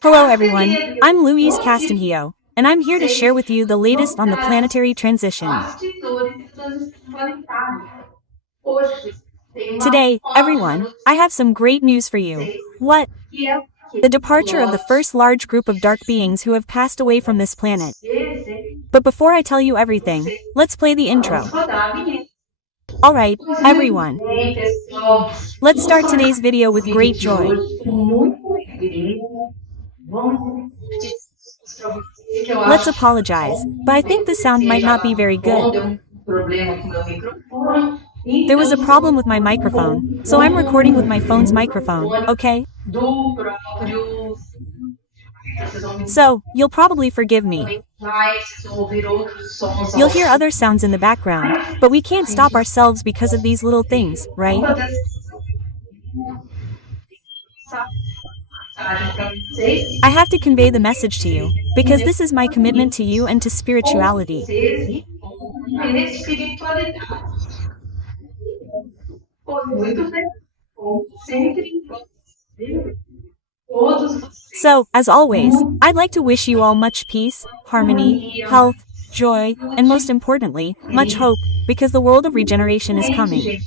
Hello everyone, I'm Louise Castanhedo, and I'm here to share with you the latest on the planetary transition. Today, everyone, I have some great news for you. What? The departure of the first large group of dark beings who have passed away from this planet. But before I tell you everything, let's play the intro. Alright, everyone. Let's start today's video with great joy. Let's apologize, but I think the sound might not be very good. There was a problem with my microphone, so I'm recording with my phone's microphone, okay? So, you'll probably forgive me. You'll hear other sounds in the background, but we can't stop ourselves because of these little things, right? I have to convey the message to you, because this is my commitment to you and to spirituality. So, as always, I'd like to wish you all much peace, harmony, health, joy, and most importantly, much hope, because the world of regeneration is coming.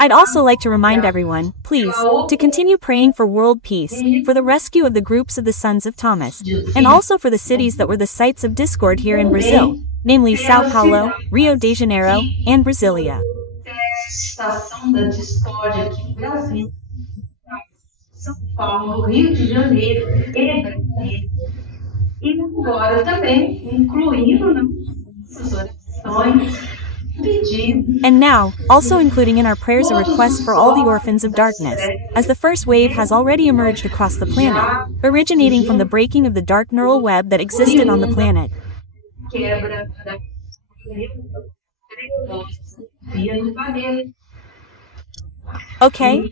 I'd also like to remind everyone, please, to continue praying for world peace, for the rescue of the groups of the sons of Thomas, and also for the cities that were the sites of discord here in Brazil, namely Sao Paulo, Rio de Janeiro, and Brasilia. And now, also including in our prayers a request for all the orphans of darkness, as the first wave has already emerged across the planet, originating from the breaking of the dark neural web that existed on the planet. Okay?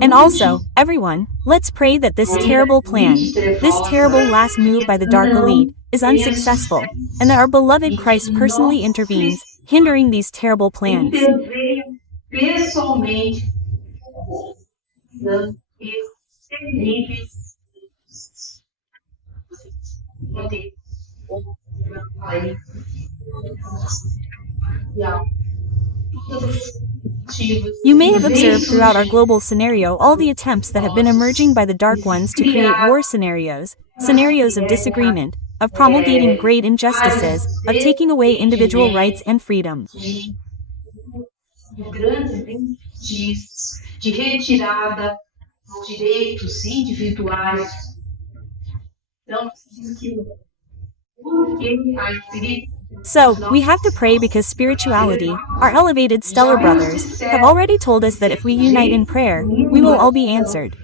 And also, everyone, let's pray that this terrible plan, this terrible last move by the dark elite, is unsuccessful, and that our beloved Christ personally intervenes, hindering these terrible plans. You may have observed throughout our global scenario all the attempts that have been emerging by the Dark Ones to create war scenarios, scenarios of disagreement, of promulgating great injustices, of taking away individual rights and freedom. So, we have to pray because spirituality, our elevated stellar brothers, have already told us that if we unite in prayer, we will all be answered.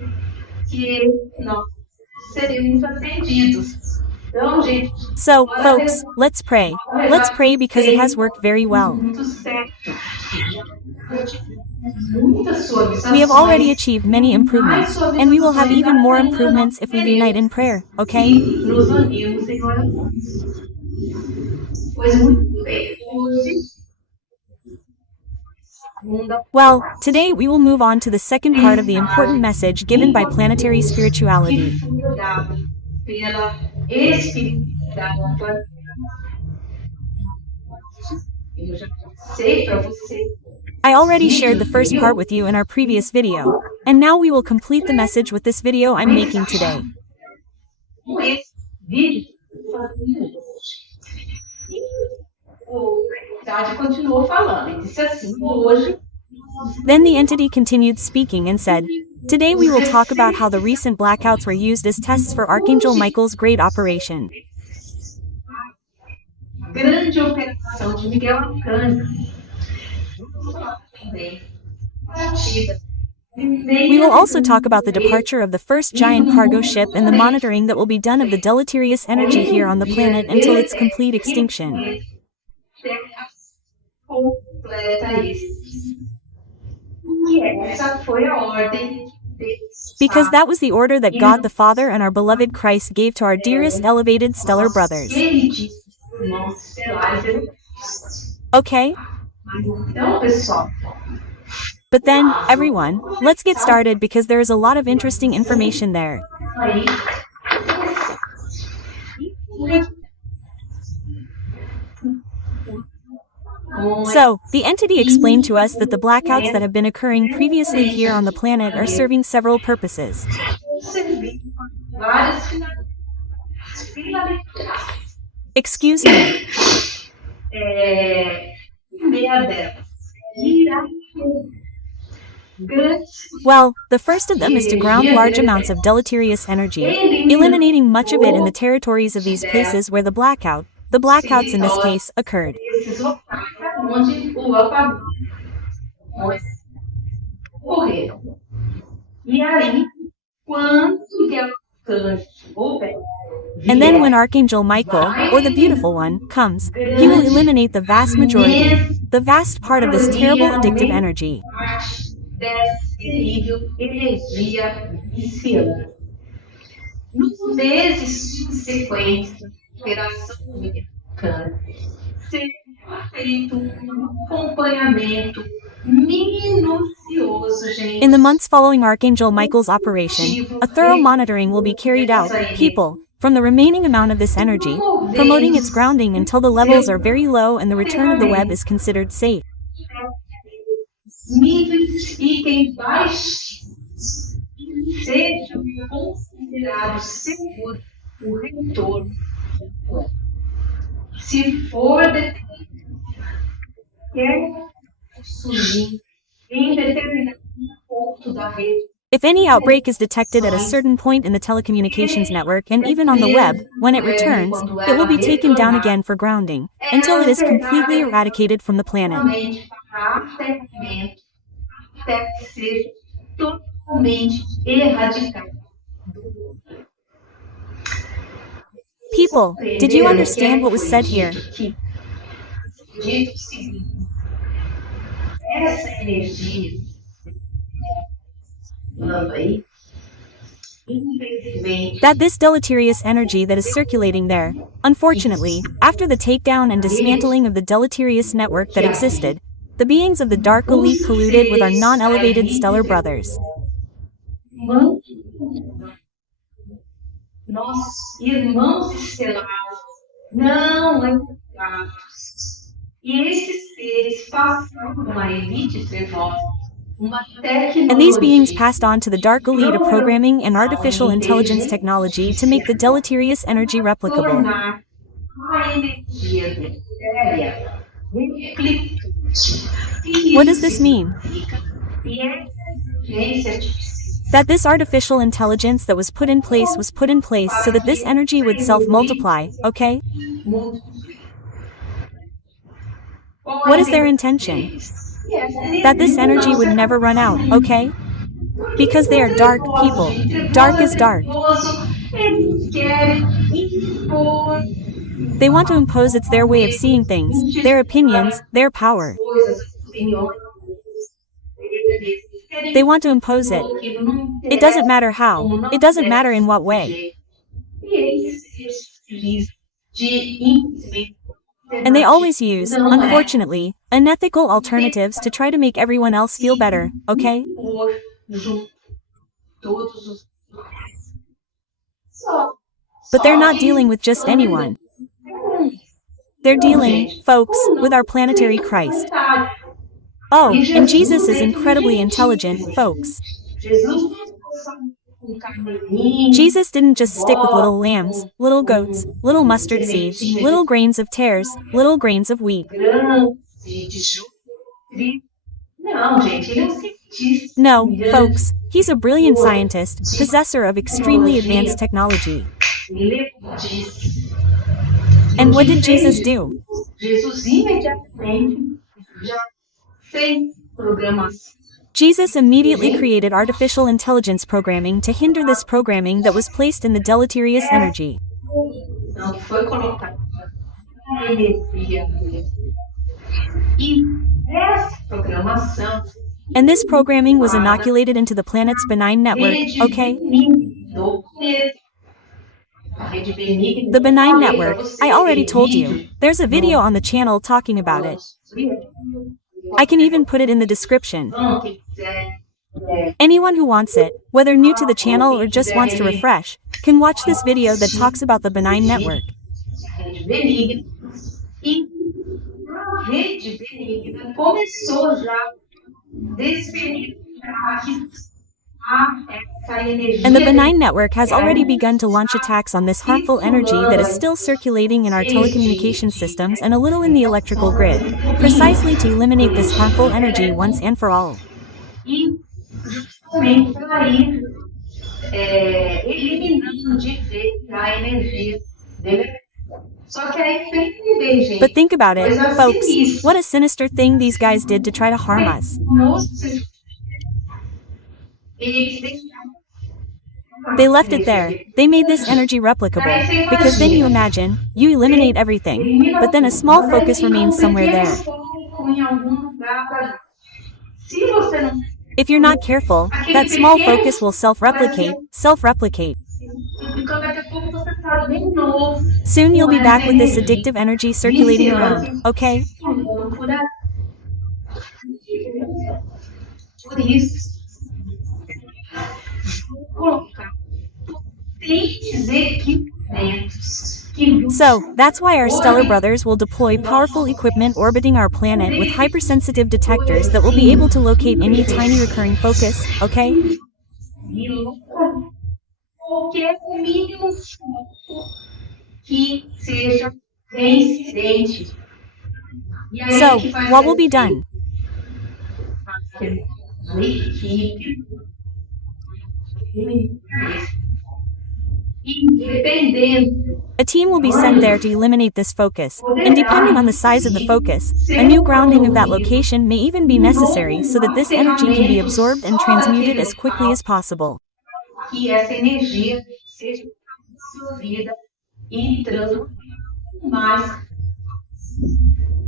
So, folks, let's pray. Let's pray because it has worked very well. We have already achieved many improvements, and we will have even more improvements if we unite in prayer, okay? Well, today we will move on to the second part of the important message given by planetary spirituality. I already shared the first part with you in our previous video, and now we will complete the message with this video I'm making today. Then the entity continued speaking and said, "Today we will talk about how the recent blackouts were used as tests for Archangel Michael's great operation. We will also talk about the departure of the first giant cargo ship and the monitoring that will be done of the deleterious energy here on the planet until its complete extinction. Because that was the order that God the Father and our beloved Christ gave to our dearest elevated stellar brothers. Okay? But then, everyone, let's get started because there is a lot of interesting information there. So, the entity explained to us that the blackouts that have been occurring previously here on the planet are serving several purposes. Excuse me. Well, the first of them is to ground large amounts of deleterious energy, eliminating much of it in the territories of these places where the blackouts in this case, occurred. And then when Archangel Michael, or the Beautiful One, comes, he will eliminate the vast majority, the vast part of this terrible addictive energy. In the months following Archangel Michael's operation, a thorough monitoring will be carried out, people, from the remaining amount of this energy, promoting its grounding until the levels are very low and the return of the web is considered safe. If any outbreak is detected at a certain point in the telecommunications network and even on the web, when it returns, it will be taken down again for grounding, until it is completely eradicated from the planet. People, did you understand what was said here? That this deleterious energy that is circulating there, unfortunately, after the takedown and dismantling of the deleterious network that existed, the beings of the dark elite colluded with our non-elevated stellar brothers. And these beings passed on to the dark elite a programming and artificial intelligence technology to make the deleterious energy replicable. What does this mean? That this artificial intelligence that was put in place so that this energy would self-multiply, okay? What is their intention? That this energy would never run out, okay? Because they are dark people. Dark is dark. They want to impose it's their way of seeing things, their opinions, their power. They want to impose it. It doesn't matter how. It doesn't matter in what way. And they always use, unfortunately, unethical alternatives to try to make everyone else feel better, okay? But they're not dealing with just anyone. They're dealing, folks, with our planetary Christ. Oh, and Jesus is incredibly intelligent, folks. Jesus didn't just stick with little lambs, little goats, little mustard seeds, little grains of tares, little grains of wheat. No, folks, he's a brilliant scientist, possessor of extremely advanced technology. And what did Jesus do? Jesus immediately created artificial intelligence programming to hinder this programming that was placed in the deleterious energy. And this programming was inoculated into the planet's benign network, okay? The benign network, I already told you. There's a video on the channel talking about it. I can even put it in the description. Anyone who wants it, whether new to the channel or just wants to refresh, can watch this video that talks about the benign network. And the benign network has already begun to launch attacks on this harmful energy that is still circulating in our telecommunication systems and a little in the electrical grid, precisely to eliminate this harmful energy once and for all. But think about it, folks, what a sinister thing these guys did to try to harm us. They left it there. They made this energy replicable, because then you imagine, you eliminate everything, but then a small focus remains somewhere there. If you're not careful, that small focus will self-replicate. Soon you'll be back with this addictive energy circulating around, okay? So, that's why our stellar brothers will deploy powerful equipment orbiting our planet with hypersensitive detectors that will be able to locate any tiny recurring focus, okay? So, what will be done? A team will be sent there to eliminate this focus, and depending on the size of the focus, a new grounding of that location may even be necessary so that this energy can be absorbed and transmuted as quickly as possible.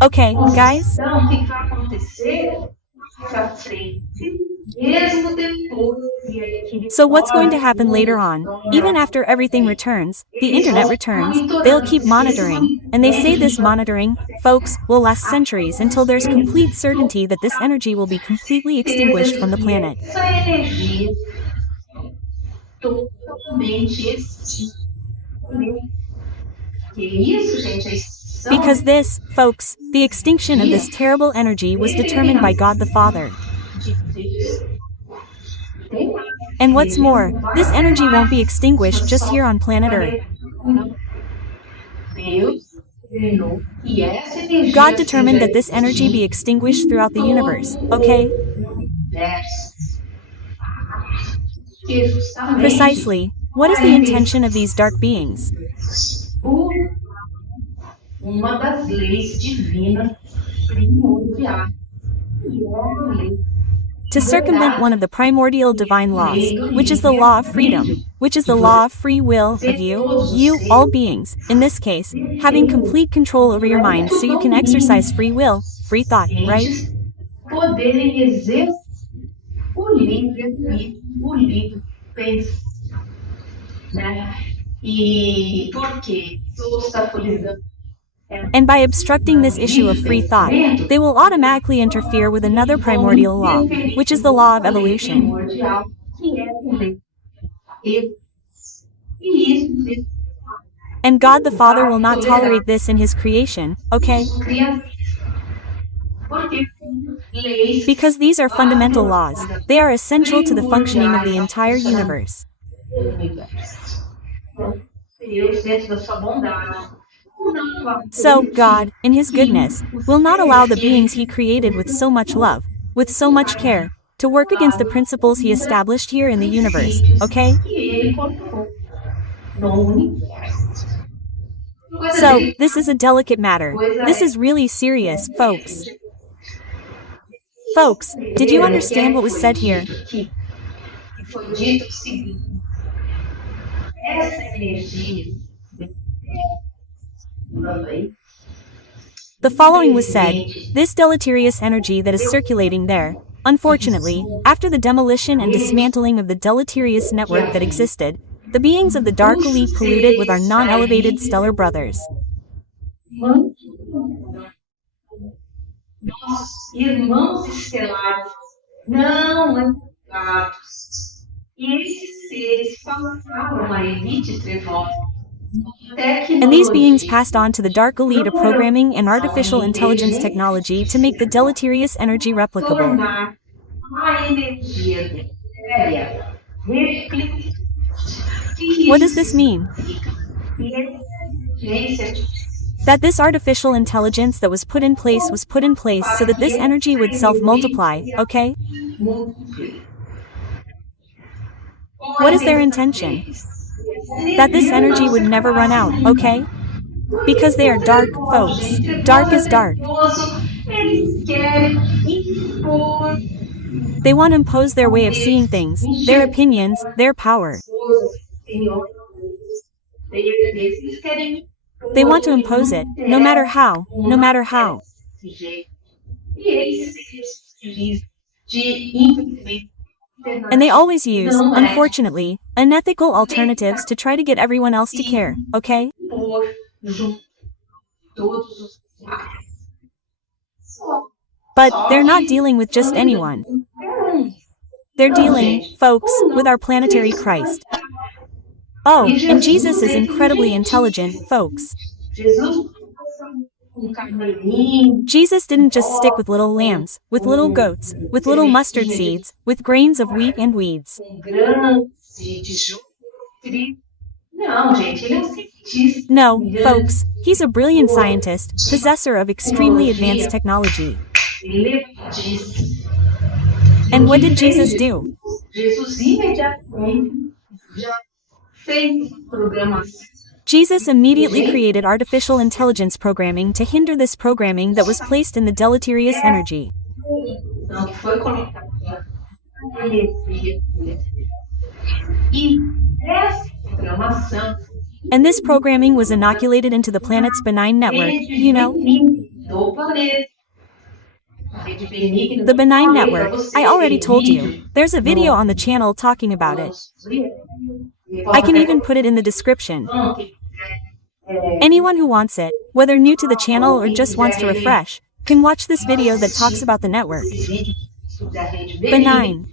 Okay, guys? So what's going to happen later on? Even after everything returns, the internet returns, they'll keep monitoring, and they say this monitoring, folks, will last centuries until there's complete certainty that this energy will be completely extinguished from the planet. Because this, folks, the extinction of this terrible energy was determined by God the Father. And what's more, this energy won't be extinguished just here on planet Earth. God determined that this energy be extinguished throughout the universe, okay? Precisely, what is the intention of these dark beings? To circumvent one of the primordial divine laws, which is the law of freedom, which is the law of free will of you, all beings, in this case, having complete control over your mind so you can exercise free will, free thought, right? And by obstructing this issue of free thought, they will automatically interfere with another primordial law, which is the law of evolution. And God the Father will not tolerate this in His creation, okay? Because these are fundamental laws, they are essential to the functioning of the entire universe. So, God, in His goodness, will not allow the beings He created with so much love, with so much care, to work against the principles He established here in the universe, okay? So, this is a delicate matter. This is really serious, folks. Folks, did you understand what was said here? The following was said: this deleterious energy that is circulating there, Unfortunately, after the demolition and dismantling of the deleterious network that existed, the beings of the dark elite colluded with our non-elevated stellar brothers. Nossos irmãos estelares não elevados. E esses seres passaram à elite trevosa. And these beings passed on to the dark elite a programming and artificial intelligence technology to make the deleterious energy replicable. What does this mean? That this artificial intelligence that was put in place so that this energy would self-multiply, okay? What is their intention? That this energy would never run out, okay? Because they are dark, folks. Dark is dark. They want to impose their way of seeing things, their opinions, their power. They want to impose it, no matter how, no matter how. And they always use, unfortunately, unethical alternatives to try to get everyone else to care, okay? But they're not dealing with just anyone. They're dealing, folks, with our planetary Christ. Oh, and Jesus is incredibly intelligent, folks. Jesus didn't just stick with little lambs, with little goats, with little mustard seeds, with grains of wheat and weeds. No, folks, he's a brilliant scientist, possessor of extremely advanced technology. And what did Jesus do? Jesus immediately created artificial intelligence programming to hinder this programming that was placed in the deleterious energy. And this programming was inoculated into the planet's benign network, you know? The benign network, I already told you. There's a video on the channel talking about it. I can even put it in the description. Anyone who wants it, whether new to the channel or just wants to refresh, can watch this video that talks about the network. Benign.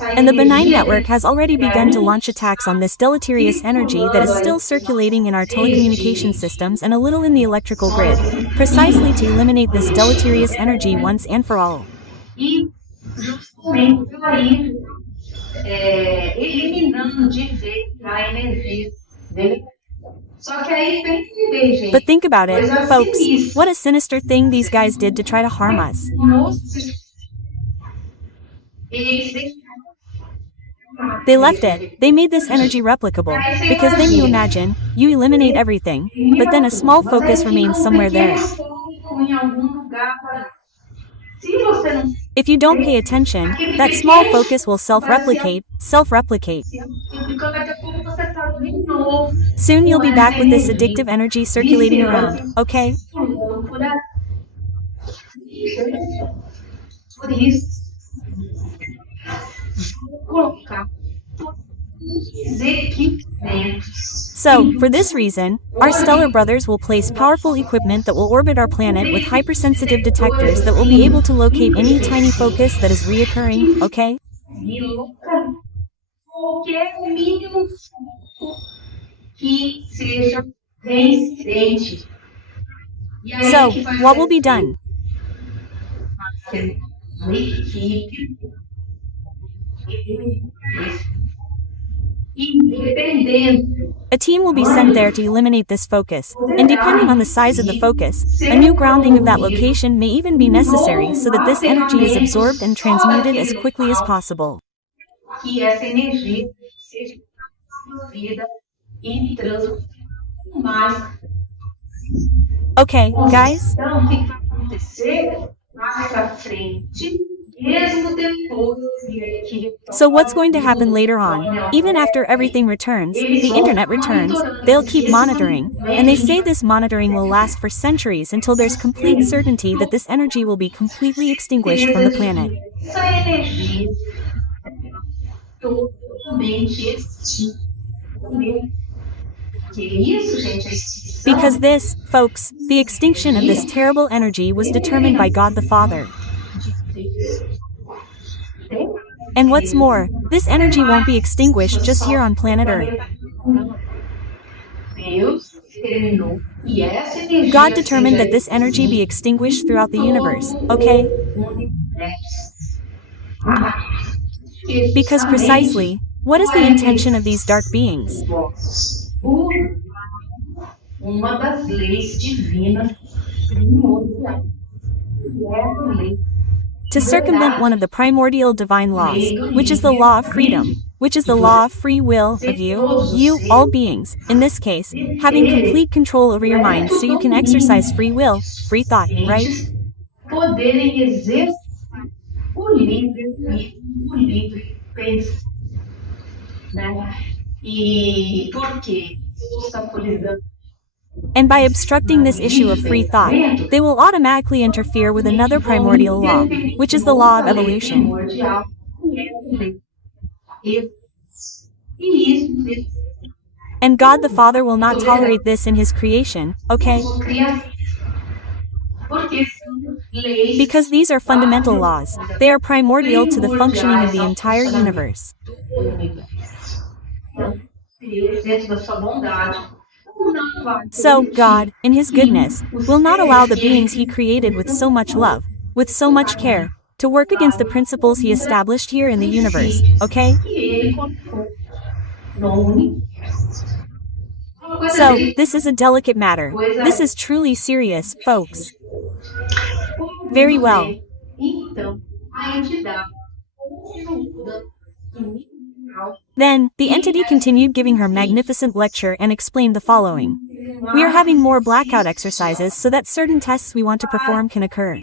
And the benign network has already begun to launch attacks on this deleterious energy that is still circulating in our telecommunication systems and a little in the electrical grid, precisely to eliminate this deleterious energy once and for all. But think about it, folks, what a sinister thing these guys did to try to harm us. They left it, they made this energy replicable, because then you imagine, you eliminate everything, but then a small focus remains somewhere there. If you don't pay attention, that small focus will self-replicate. Soon you'll be back with this addictive energy circulating around, okay? So, for this reason, our stellar brothers will place powerful equipment that will orbit our planet with hypersensitive detectors that will be able to locate any tiny focus that is reoccurring, okay? So, what will be done? A team will be sent there to eliminate this focus, and depending on the size of the focus, a new grounding of that location may even be necessary so that this energy is absorbed and transmuted as quickly as possible. Okay, guys? Mesmo depois que So what's going to happen later on? Even after everything returns, the internet returns, they'll keep monitoring, and they say this monitoring will last for centuries until there's complete certainty that this energy will be completely extinguished from the planet. essa energia totalmente extinta. Que isso, gente, a extinção. Because this, folks, the extinction of this terrible energy was determined by God the Father. And what's more, this energy won't be extinguished just here on planet Earth. Deus determinou que essa energia God determined that this energy be extinguished throughout the universe, okay? Because precisely, what is the intention of these dark beings? Uma das leis divinas primordiais. To circumvent one of the primordial divine laws, which is the law of freedom, which is the law of free will of you, all beings, in this case, having complete control over your mind so you can exercise free will, free thought, right? Poderem exercer o livre pensamento. Né? E por quê? Obstaculizando. And by obstructing this issue of free thought, they will automatically interfere with another primordial law, which is the law of evolution. And God the Father will not tolerate this in His creation, okay? Because these are fundamental laws, they are primordial to the functioning of the entire universe. So, God, in His goodness, will not allow the beings He created with so much love, with so much care, to work against the principles He established here in the universe, okay? So, this is a delicate matter. This is truly serious, folks. Very well. Then, the entity continued giving her magnificent lecture and explained the following. We are having more blackout exercises so that certain tests we want to perform can occur.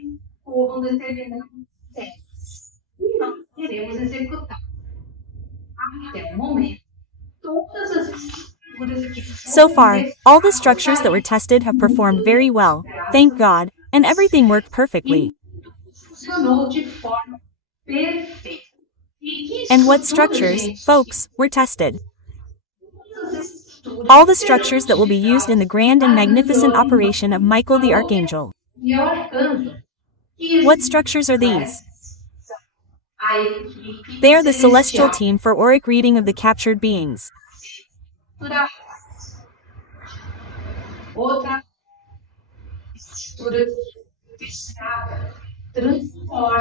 So far, all the structures that were tested have performed very well, thank God, and everything worked perfectly. And what structures, folks, were tested? All the structures that will be used in the grand and magnificent operation of Michael the Archangel. What structures are these? They are the celestial team for auric reading of the captured beings.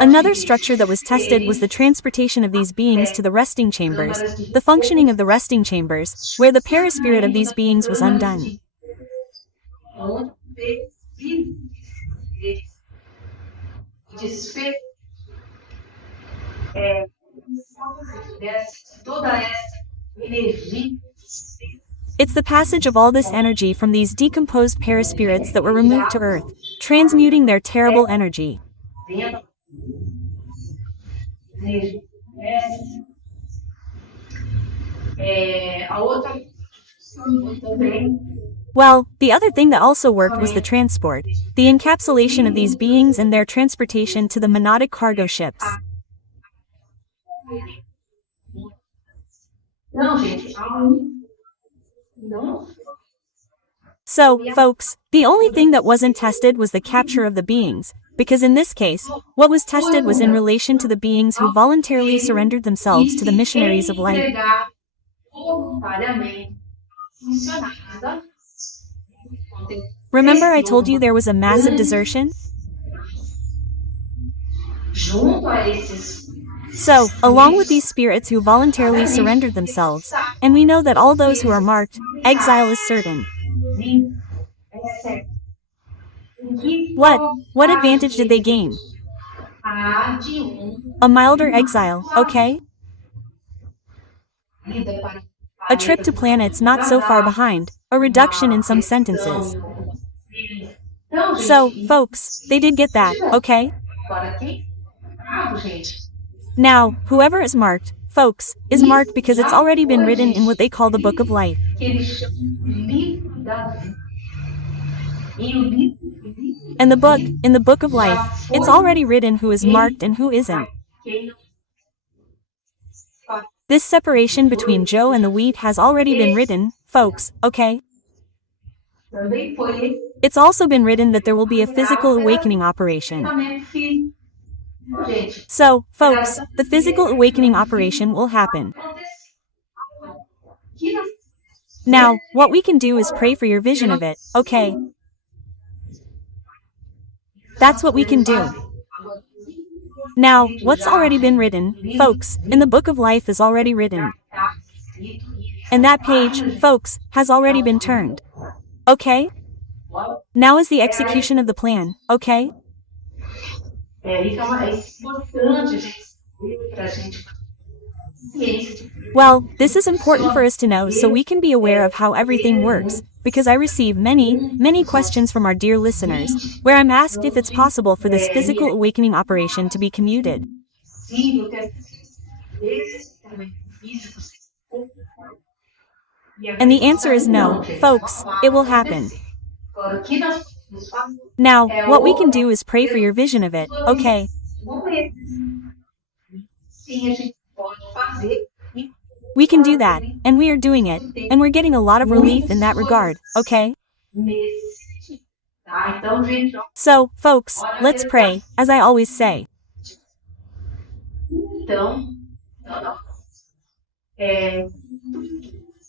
Another structure that was tested was the transportation of these beings to the resting chambers, the functioning of the resting chambers, where the paraspirit of these beings was undone. It's the passage of all this energy from these decomposed paraspirits that were removed to Earth, transmuting their terrible energy. Well, the other thing that also worked was the transport, the encapsulation of these beings and their transportation to the monadic cargo ships. So, folks, the only thing that wasn't tested was the capture of the beings, because in this case, what was tested was in relation to the beings who voluntarily surrendered themselves to the missionaries of light. Remember I told you there was a massive desertion? So, along with these spirits who voluntarily surrendered themselves, and we know that all those who are marked, exile is certain. What advantage did they gain? A milder exile, okay? A trip to planets not so far behind, a reduction in some sentences. So, folks, they did get that, okay? Now, whoever is marked, folks, is marked because it's already been written in what they call the Book of Life. And the book, in the Book of Life, it's already written who is marked and who isn't. This separation between Joe and the wheat has already been written, folks, okay? It's also been written that there will be a physical awakening operation. So, folks, the physical awakening operation will happen. Now, what we can do is pray for your vision of it, okay? That's what we can do. Now, what's already been written, folks, in the Book of Life is already written. And that page, folks, has already been turned. Okay? Now is the execution of the plan, okay? Well, this is important for us to know so we can be aware of how everything works, because I receive many questions from our dear listeners, where I'm asked if it's possible for this physical awakening operation to be commuted. And the answer is no, folks, it will happen. Now, what we can do is pray for your vision of it, okay? We can do that, and we are doing it, and we're getting a lot of relief in that regard, okay? So, folks, let's pray, as I always say.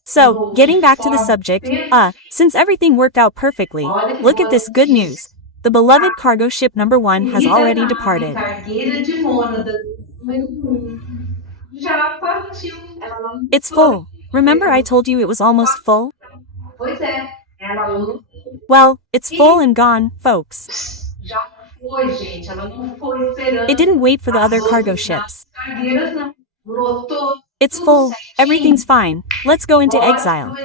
So, getting back to the subject, since everything worked out perfectly, look at this good news. The beloved cargo ship number 1 has already departed. It's full. Remember I told you it was almost full? Well, it's full and gone, folks. It didn't wait for the other cargo ships. It's full, everything's fine, let's go into exile.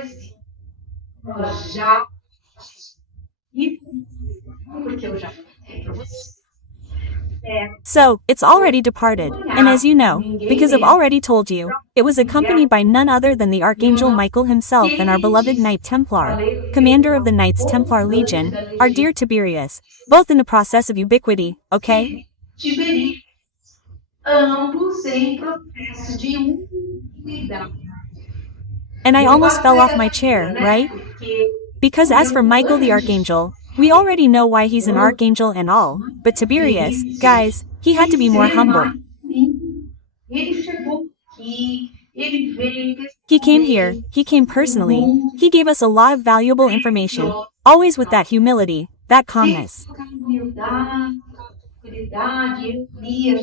So, it's already departed, and as you know, because I've already told you, it was accompanied by none other than the Archangel Michael himself and our beloved Knight Templar, commander of the Knights Templar Legion, our dear Tiberius, both in the process of ubiquity, okay? And I almost fell off my chair, right? Because as for Michael the Archangel, we already know why he's an archangel and all, but Tiberius, guys, he had to be more humble. He came here, he came personally, he gave us a lot of valuable information, always with that humility, that calmness.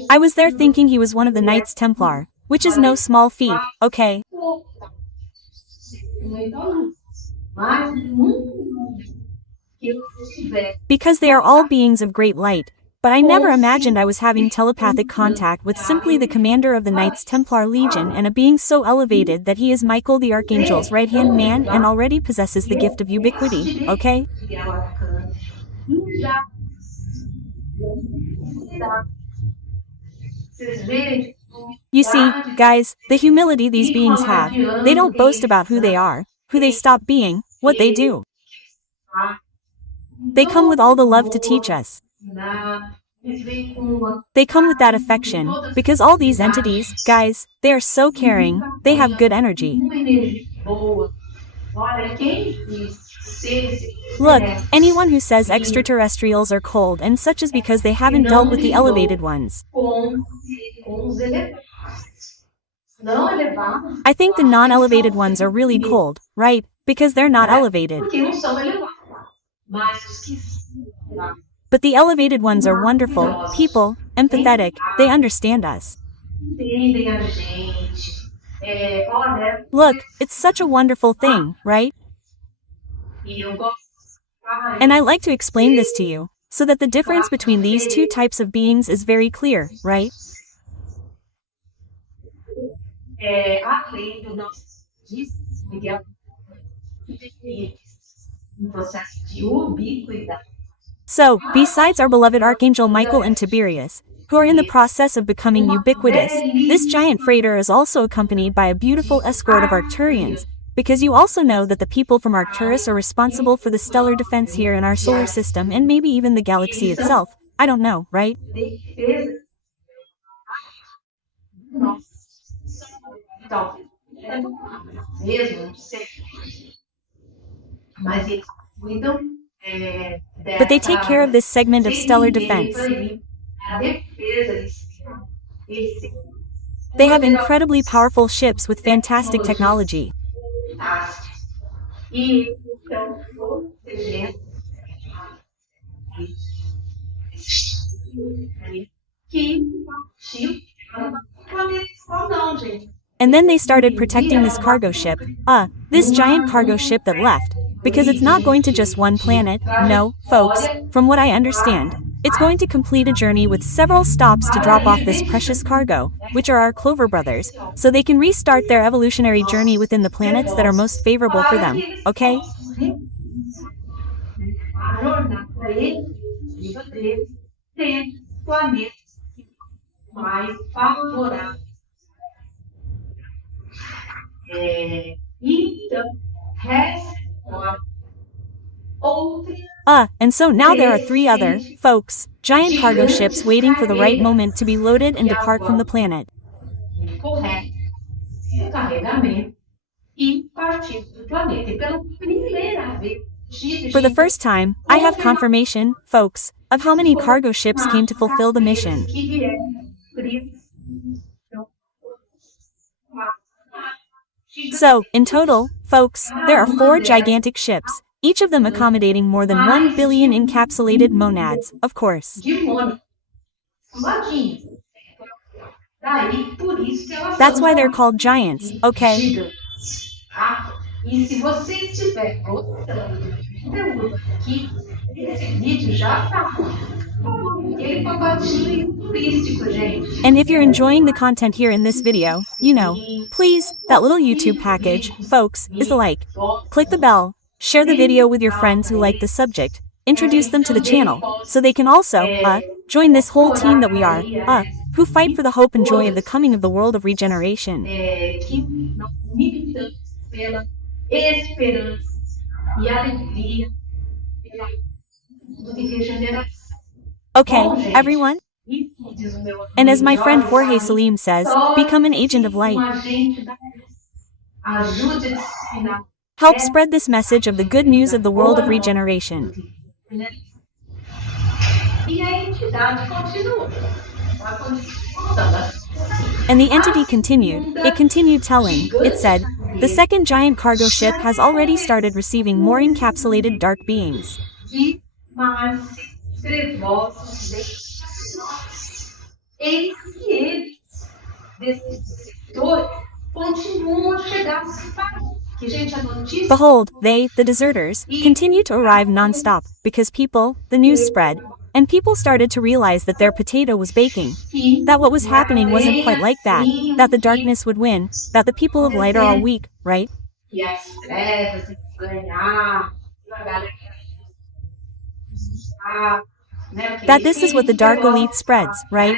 I was there thinking he was one of the Knights Templar, which is no small feat, okay? Because they are all beings of great light, but I never imagined I was having telepathic contact with simply the commander of the Knights Templar Legion and a being so elevated that he is Michael the Archangel's right-hand man and already possesses the gift of ubiquity, okay? You see, guys, the humility these beings have, they don't boast about who they are, who they stop being, what they do. They come with all the love to teach us. They come with that affection, because all these entities, guys, they are so caring, they have good energy. Look, anyone who says extraterrestrials are cold and such is because they haven't dealt with the elevated ones. I think the non-elevated ones are really cold, right? Because they're not elevated. But the elevated ones are wonderful, people, empathetic, they understand us. Look, it's such a wonderful thing, right? And I like to explain this to you, so that the difference between these two types of beings is very clear, right? So, besides our beloved Archangel Michael and Tiberius, who are in the process of becoming ubiquitous. This giant freighter is also accompanied by a beautiful escort of Arcturians, because you also know that the people from Arcturus are responsible for the stellar defense here in our solar system and maybe even the galaxy itself. I don't know, right? Defesa. Nossa. Talvez. Mesmo, não sei. Mas eles cuidam But they take care of this segment of stellar desse defense. aí. A defesa em si. Esse They have incredibly powerful ships with fantastic technology. fantástico. E eles estão protegendo que partiu do planeta Sol, não, gente. And then they started protecting this cargo ship, this giant cargo ship that left, because it's not going to just one planet, no, folks, from what I understand, it's going to complete a journey with several stops to drop off this precious cargo, which are our Clover brothers, so they can restart their evolutionary journey within the planets that are most favorable for them, okay? A jornada evolutiva deles tem planetas mais favoráveis. Então, resta agora outras. And so now there are 3 other, folks, giant cargo ships waiting for the right moment to be loaded and depart from the planet. Correto. O carregamento e partir do planeta. E pela primeira vez. For the first time, I have confirmation, folks, of how many cargo ships came to fulfill the mission. So, in total, folks, there are 4 gigantic ships, each of them accommodating more than 1 billion encapsulated monads, of course. That's why they're called giants, okay? E se você estiver gostando do conteúdo aqui, esse vídeo já tá aquele pacotinho turístico, gente. And if you're enjoying the content here in this video, you know, please, that little YouTube package, folks, is the like. Click the bell, share the video with your friends who like the subject, introduce them to the channel, so they can also, join this whole team that we are, who fight for the hope and joy of the coming of the world of regeneration. Que nós militamos pela esperança e alegria pela regeneração. Okay, everyone? And as my friend Jorge Salim says, become an agent of light. Help spread this message of the good news of the world of regeneration. And the entity continued. It continued telling, it said, the second giant cargo ship has already started receiving more encapsulated dark beings. Behold, they, the deserters, continue to arrive non-stop, because people, the news spread, and people started to realize that their potato was baking, that what was happening wasn't quite like that the darkness would win, that the people of light are all weak, right? That this is what the dark elite spreads, right?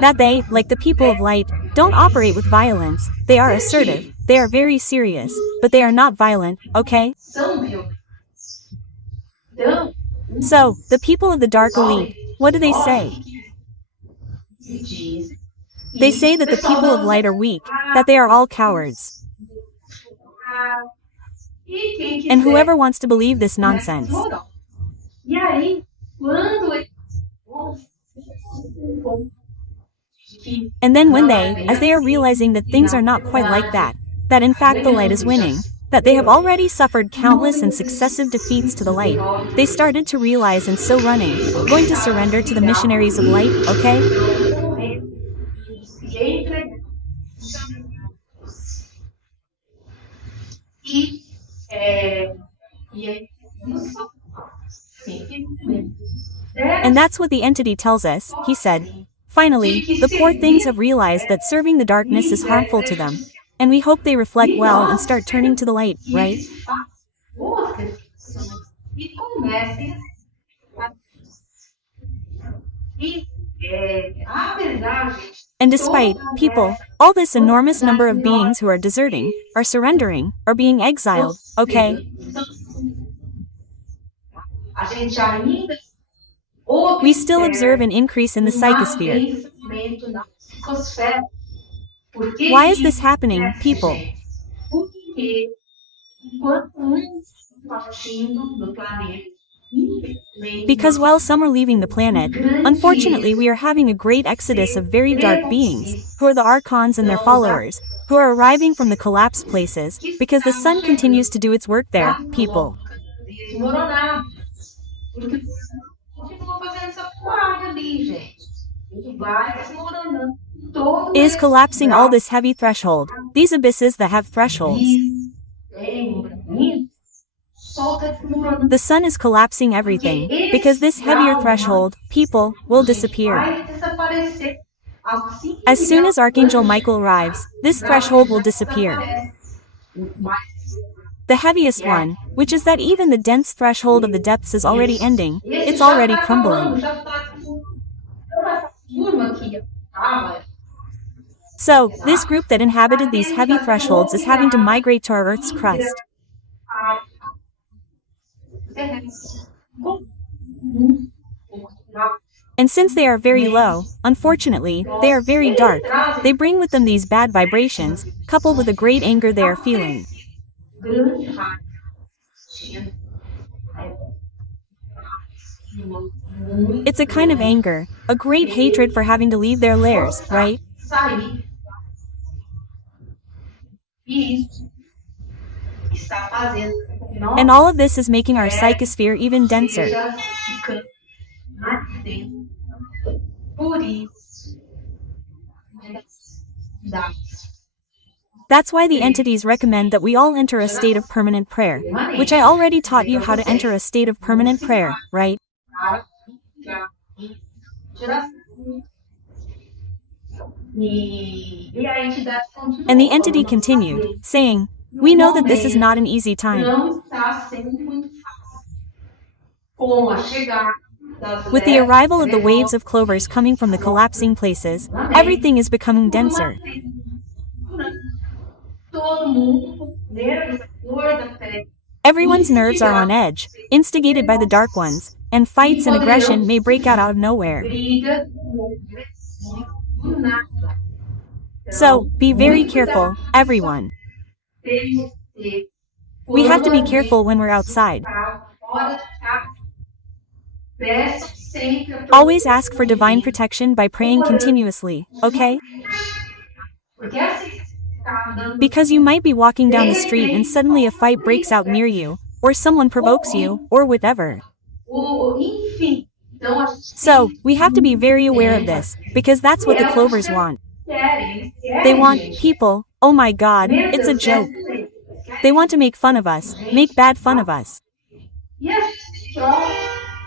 That they, like the people of light, don't operate with violence, they are assertive, they are very serious, but they are not violent, okay? So, the people of the dark elite, what do they say? They say that the people of light are weak, that they are all cowards. And whoever wants to believe this nonsense. And then when they, as they are realizing that things are not quite like that in fact the light is winning, that they have already suffered countless and successive defeats to the light, they started to realize and so running, going to surrender to the missionaries of light, okay? And that's what the entity tells us, he said. Finally, the poor things have realized that serving the darkness is harmful to them. And we hope they reflect well and start turning to the light, right? And despite, people, all this enormous number of beings who are deserting, are surrendering, are being exiled, okay? We still observe an increase in the psychosphere. Why is this happening, people? Because while some are leaving the planet, unfortunately we are having a great exodus of very dark beings, who are the archons and their followers, who are arriving from the collapsed places, because the sun continues to do its work there, people. It is collapsing all this heavy threshold, these abysses that have thresholds. The sun is collapsing everything, because this heavier threshold, people, will disappear. As soon as Archangel Michael arrives, this threshold will disappear. The heaviest one, which is that even the dense threshold of the depths is already ending, it's already crumbling. So, this group that inhabited these heavy thresholds is having to migrate to our Earth's crust. And since they are very low, unfortunately, they are very dark, they bring with them these bad vibrations, coupled with a great anger they are feeling. It's a kind of anger, a great hatred for having to leave their lairs, right? And all of this is making our psychosphere even denser. That's why the entities recommend that we all enter a state of permanent prayer, which I already taught you how to enter a state of permanent prayer, right? And the entity continued, saying, "We know that this is not an easy time. With the arrival of the waves of clovers coming from the collapsing places, everything is becoming denser. Everyone's nerves are on edge, instigated by the dark ones, and fights and aggression may break out of nowhere. So, be very careful, everyone. We have to be careful when we're outside. Always ask for divine protection by praying continuously, okay? Because you might be walking down the street and suddenly a fight breaks out near you, or someone provokes you, or whatever. So, we have to be very aware of this, because that's what the clovers want. They want, people, oh my god, it's a joke. They want to make fun of us, make bad fun of us.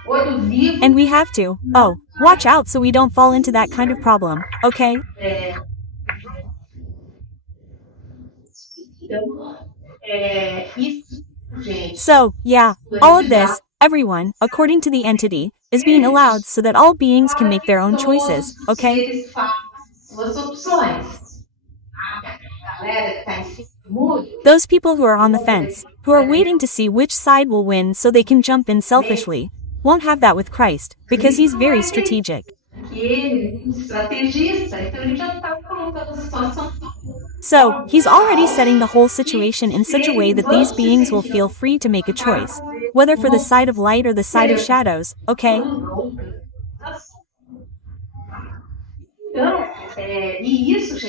And we have to, watch out so we don't fall into that kind of problem, okay? So, yeah, all of this, everyone, according to the entity, is being allowed so that all beings can make their own choices, okay? Those people who are on the fence, who are waiting to see which side will win so they can jump in selfishly, won't have that with Christ, because he's very strategic. So, he's already setting the whole situation in such a way that these beings will feel free to make a choice, whether for the side of light or the side of shadows, okay?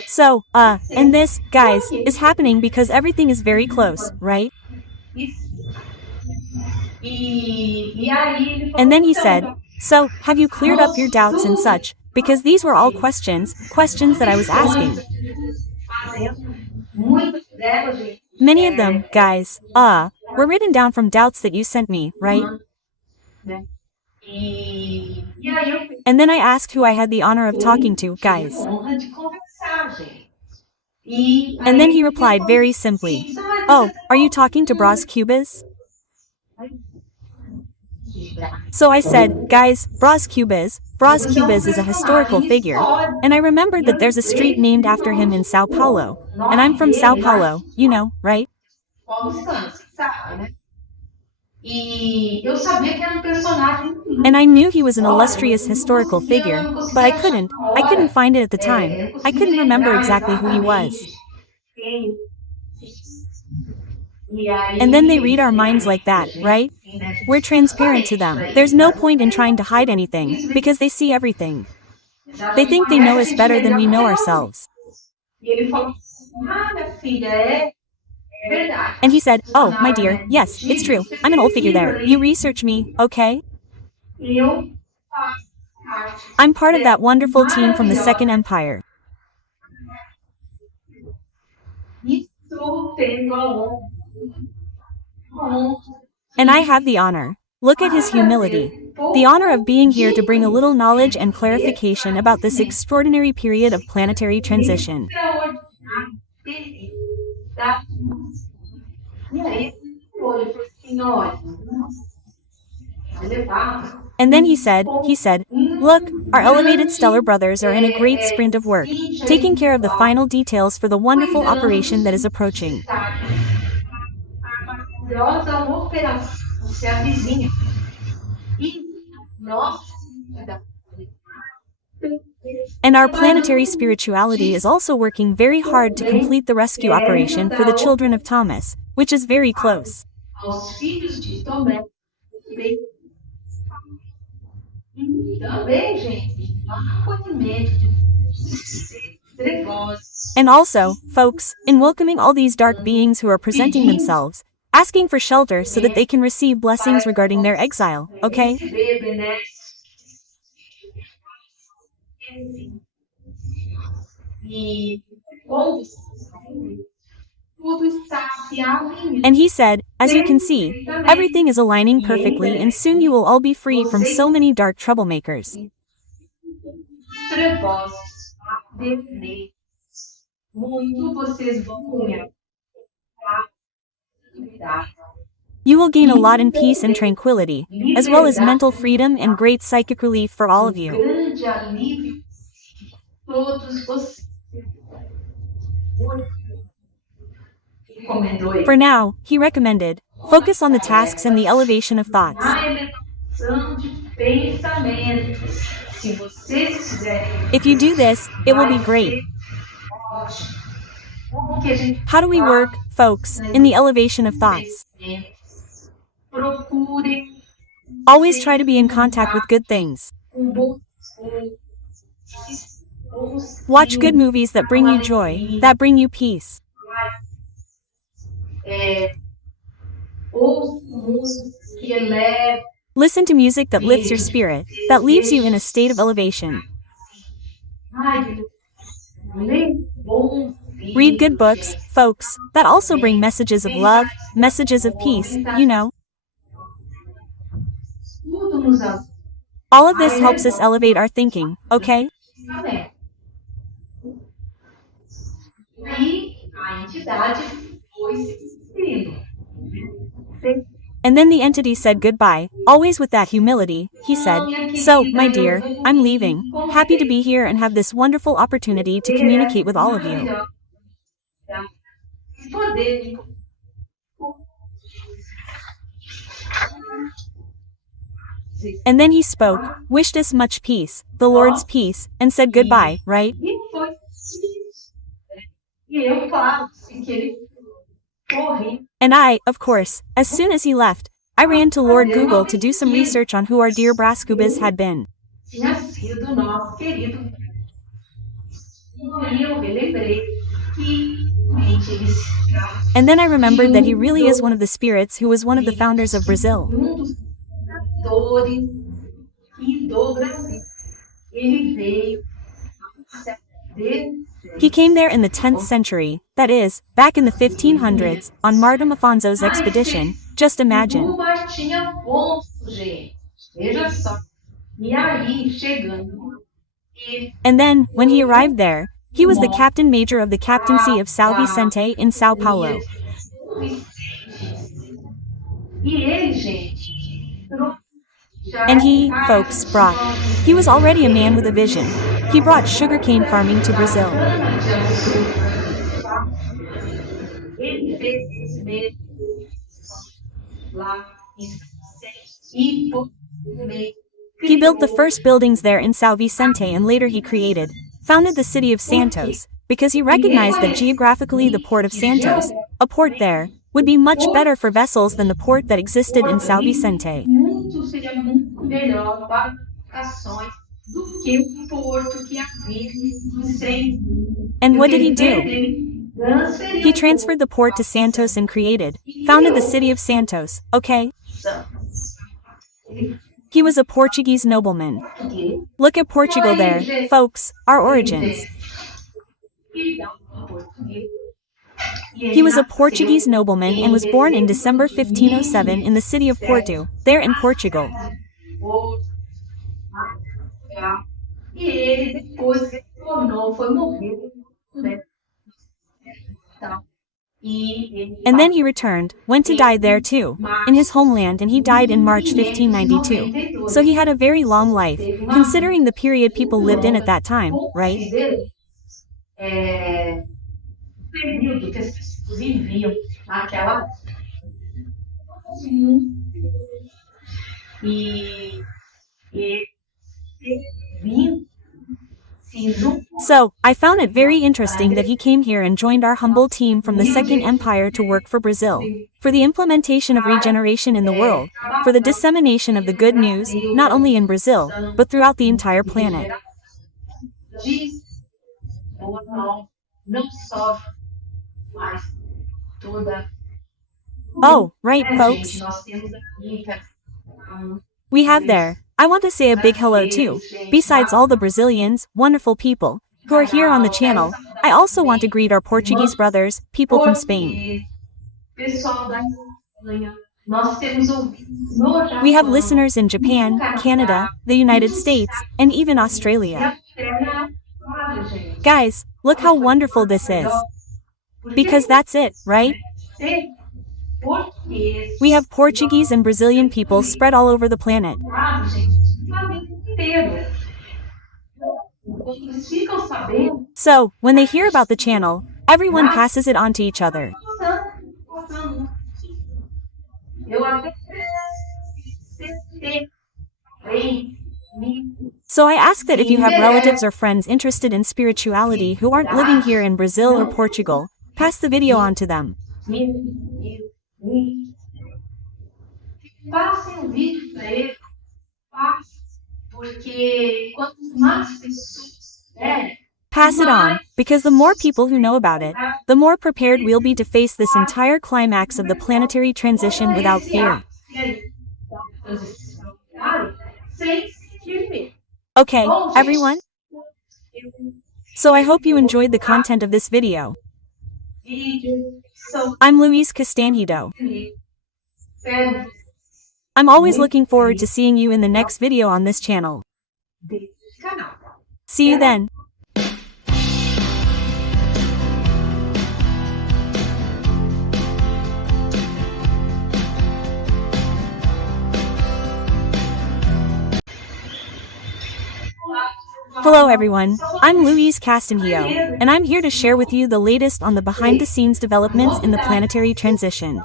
So, and this, guys, is happening because everything is very close, right? And then he said, "So, have you cleared up your doubts and such, because these were all questions that I was asking. Many of them, guys, were written down from doubts that you sent me, right? And then I asked who I had the honor of talking to, guys. And then he replied very simply, 'Oh, are you talking to Bras Cubas?' So I said, guys, Brás Cubas is a historical figure, and I remembered that there's a street named after him in Sao Paulo, and I'm from Sao Paulo, you know, right? And I knew he was an illustrious historical figure, but I couldn't find it at the time. I couldn't remember exactly who he was. And then they read our minds like that, right? We're transparent to them. There's no point in trying to hide anything, because they see everything. They think they know us better than we know ourselves. And he said, oh, my dear, yes, it's true, I'm an old figure there. You research me, okay? I'm part of that wonderful team from the Second Empire. And I have the honor. Look at his humility. The honor of being here to bring a little knowledge and clarification about this extraordinary period of planetary transition. And then he said, look, our elevated stellar brothers are in a great sprint of work, taking care of the final details for the wonderful operation that is approaching. And our planetary spirituality is also working very hard to complete the rescue operation for the children of Thomas, which is very close. And also, folks, in welcoming all these dark beings who are presenting themselves, asking for shelter so that they can receive blessings regarding their exile, okay? And he said, as you can see, everything is aligning perfectly and soon you will all be free from so many dark troublemakers. You will gain a lot in peace and tranquility, as well as mental freedom and great psychic relief for all of you. For now, he recommended, focus on the tasks and the elevation of thoughts. If you do this, it will be great. How do we work, folks, in the elevation of thoughts? Always try to be in contact with good things. Watch good movies that bring you joy, that bring you peace. Listen to music that lifts your spirit, that leaves you in a state of elevation. Read good books, folks, that also bring messages of love, messages of peace, you know. All of this helps us elevate our thinking, okay? And then the entity said goodbye, always with that humility. He said, so, my dear, I'm leaving, happy to be here and have this wonderful opportunity to communicate with all of you. And then he spoke, wished us much peace, the Lord's peace, and said goodbye, right? And I, of course, as soon as he left, I ran to Lord Google to do some research on who our dear Brás Cubas had been. And then I remembered that he really is one of the spirits who was one of the founders of Brazil. He came there in the 10th century, that is, back in the 1500s, on Martin Afonso's expedition, just imagine. And then, when he arrived there, he was the captain major of the captaincy of São Vicente in Sao Paulo. And he, folks, he was already a man with a vision. He brought sugarcane farming to Brazil. Ele fez esse mesmo lá e He built the first buildings there in São Vicente, and later he founded the city of Santos, because he recognized that geographically the port of Santos, a port there, would be much better for vessels than the port that existed in São Vicente. seria muito melhor para embarcações do que o porto que havia em Santos. And what did he do? He transferred the port to Santos and founded the city of Santos, okay? He was a Portuguese nobleman. Look at Portugal there, folks, our origins. He was a Portuguese nobleman and was born in December 1507 in the city of Porto, there in Portugal. And then he returned, went to die there too, in his homeland, and he died in March 1592. So he had a very long life, considering the period people lived in at that time, right? Período que as pessoas viviam naquela So, I found it very interesting that he came here and joined our humble team from the Second Empire to work for Brazil, for the implementation of regeneration in the world, for the dissemination of the good news, not only in Brazil, but throughout the entire planet. Oh, right, folks? We have there. I want to say a big hello too. Besides all the Brazilians, wonderful people, who are here on the channel, I also want to greet our Portuguese brothers, people from Spain. We have listeners in Japan, Canada, the United States, and even Australia. Guys, look how wonderful this is. Because that's it, right? We have Portuguese and Brazilian people spread all over the planet. So, when they hear about the channel, everyone passes it on to each other. So I ask that if you have relatives or friends interested in spirituality who aren't living here in Brazil or Portugal, pass the video on to them. Passem o vídeo para ele, porque quanto mais pessoas pass it on, because the more people who know about it, the more prepared we'll be to face this entire climax of the planetary transition without fear. Okay, everyone? So I hope you enjoyed the content of this video. I'm Louise Castanhedo. I'm always looking forward to seeing you in the next video on this channel. See you then. Hello everyone, I'm Louise Castanhedo, and I'm here to share with you the latest on the behind-the-scenes developments in the planetary transition.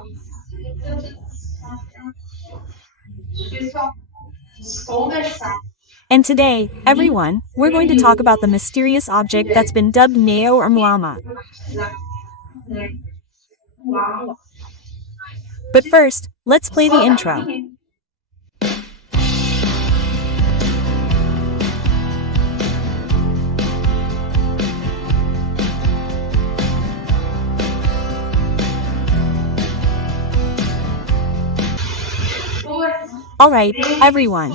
And today, everyone, we're going to talk about the mysterious object that's been dubbed Neo or Muama. But first, let's play the intro. Alright, everyone.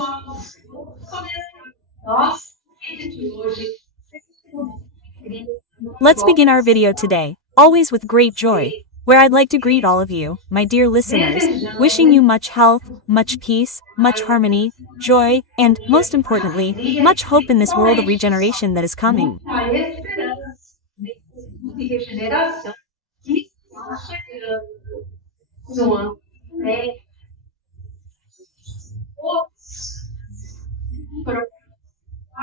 Let's begin our video today, always with great joy, where I'd like to greet all of you, my dear listeners, wishing you much health, much peace, much harmony, joy, and, most importantly, much hope in this world of regeneration that is coming.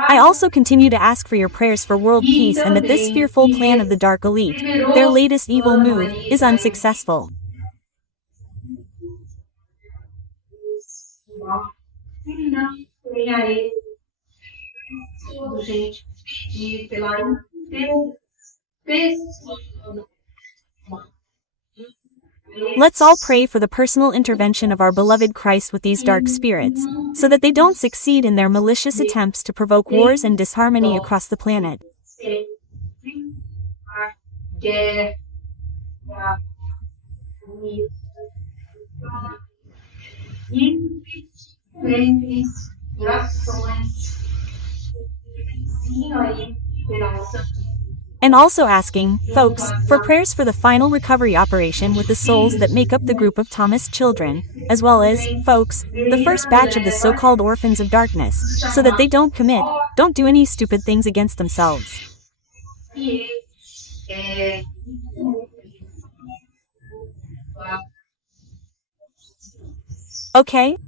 I also continue to ask for your prayers for world peace and that this fearful plan of the dark elite, their latest evil move, is unsuccessful. Let's all pray for the personal intervention of our beloved Christ with these dark spirits, so that they don't succeed in their malicious attempts to provoke wars and disharmony across the planet. And also asking, folks, for prayers for the final recovery operation with the souls that make up the group of Thomas children, as well as, folks, the first batch of the so-called orphans of darkness, so that they don't do any stupid things against themselves. Okay?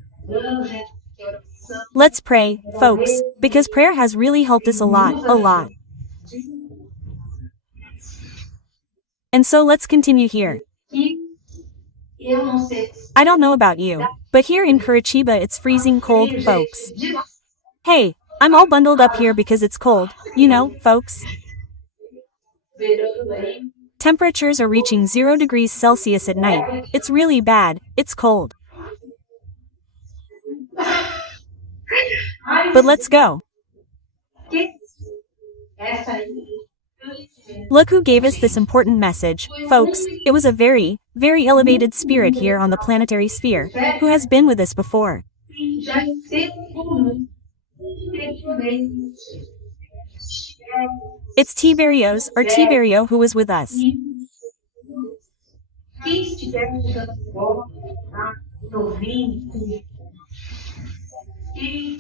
Let's pray, folks, because prayer has really helped us a lot. And so let's continue here. I don't know about you, but here in Curitiba it's freezing cold, folks. Hey, I'm all bundled up here because it's cold, folks. Temperatures are reaching 0 degrees Celsius at night. It's really bad, it's cold. But let's go. Look who gave us this important message, folks. It was a very, very elevated spirit here on the planetary sphere, who has been with us before. It's Tiberio who was with us.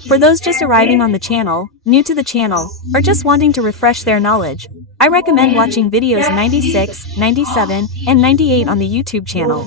For those just arriving on the channel, new to the channel, or just wanting to refresh their knowledge, I recommend watching videos 96, 97, and 98 on the YouTube channel.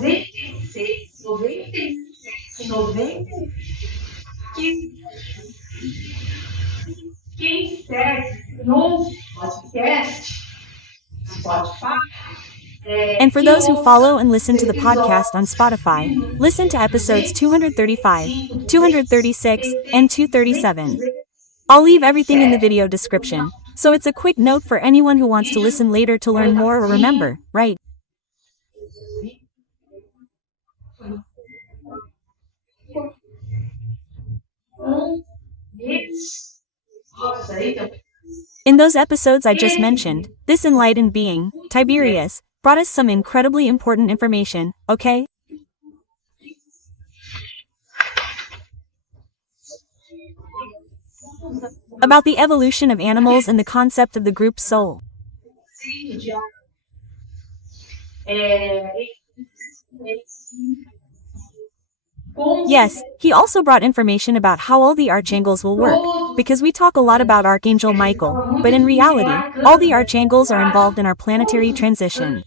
And for those who follow and listen to the podcast on Spotify, listen to episodes 235, 236, and 237. I'll leave everything in the video description, so it's a quick note for anyone who wants to listen later to learn more or remember, right? In those episodes I just mentioned, this enlightened being, Tiberius, brought us some incredibly important information, okay? About the evolution of animals and the concept of the group soul. Yes, he also brought information about how all the archangels will work, because we talk a lot about Archangel Michael, but in reality, all the archangels are involved in our planetary transition.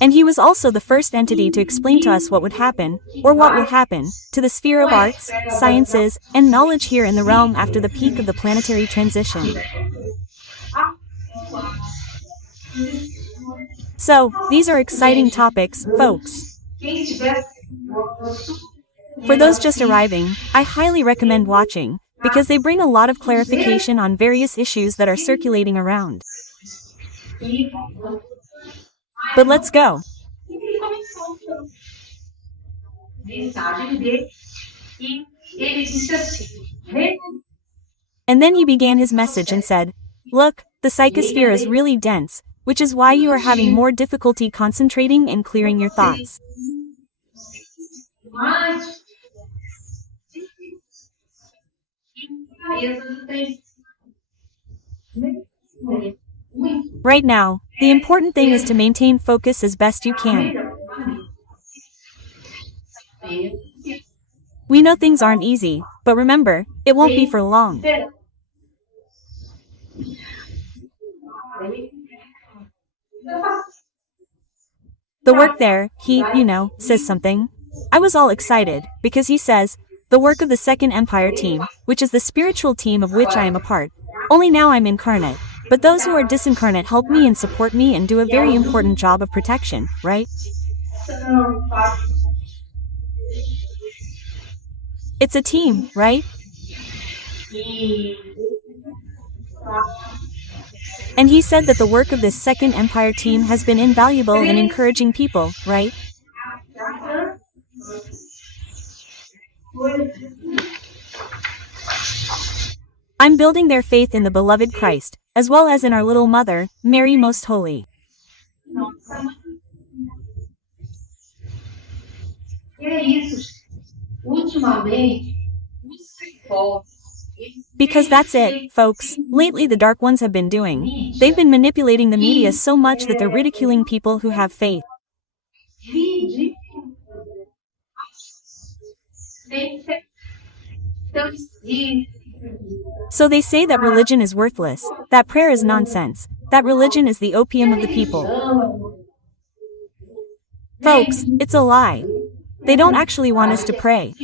And he was also the first entity to explain to us what would happen, or what will happen, to the sphere of arts, sciences, and knowledge here in the realm after the peak of the planetary transition. So, these are exciting topics, folks. For those just arriving, I highly recommend watching, because they bring a lot of clarification on various issues that are circulating around. But let's go. And then he began his message and said, look, the psychosphere is really dense, which is why you are having more difficulty concentrating and clearing your thoughts. Right now, the important thing is to maintain focus as best you can. We know things aren't easy, but remember, it won't be for long. The work there, he, says something. I was all excited, because he says, the work of the Second Empire team, which is the spiritual team of which I am a part. Only now I'm incarnate. But those who are disincarnate help me and support me and do a very important job of protection, right? It's a team, right? And he said that the work of this Second Empire team has been invaluable in encouraging people, right? I'm building their faith in the beloved Christ, as well as in our little mother, Mary Most Holy. Because that's it, folks. Lately the dark ones have been doing. They've been manipulating the media so much that they're ridiculing people who have faith. So they say that religion is worthless, that prayer is nonsense, that religion is the opium of the people. Folks, it's a lie. They don't actually want us to pray.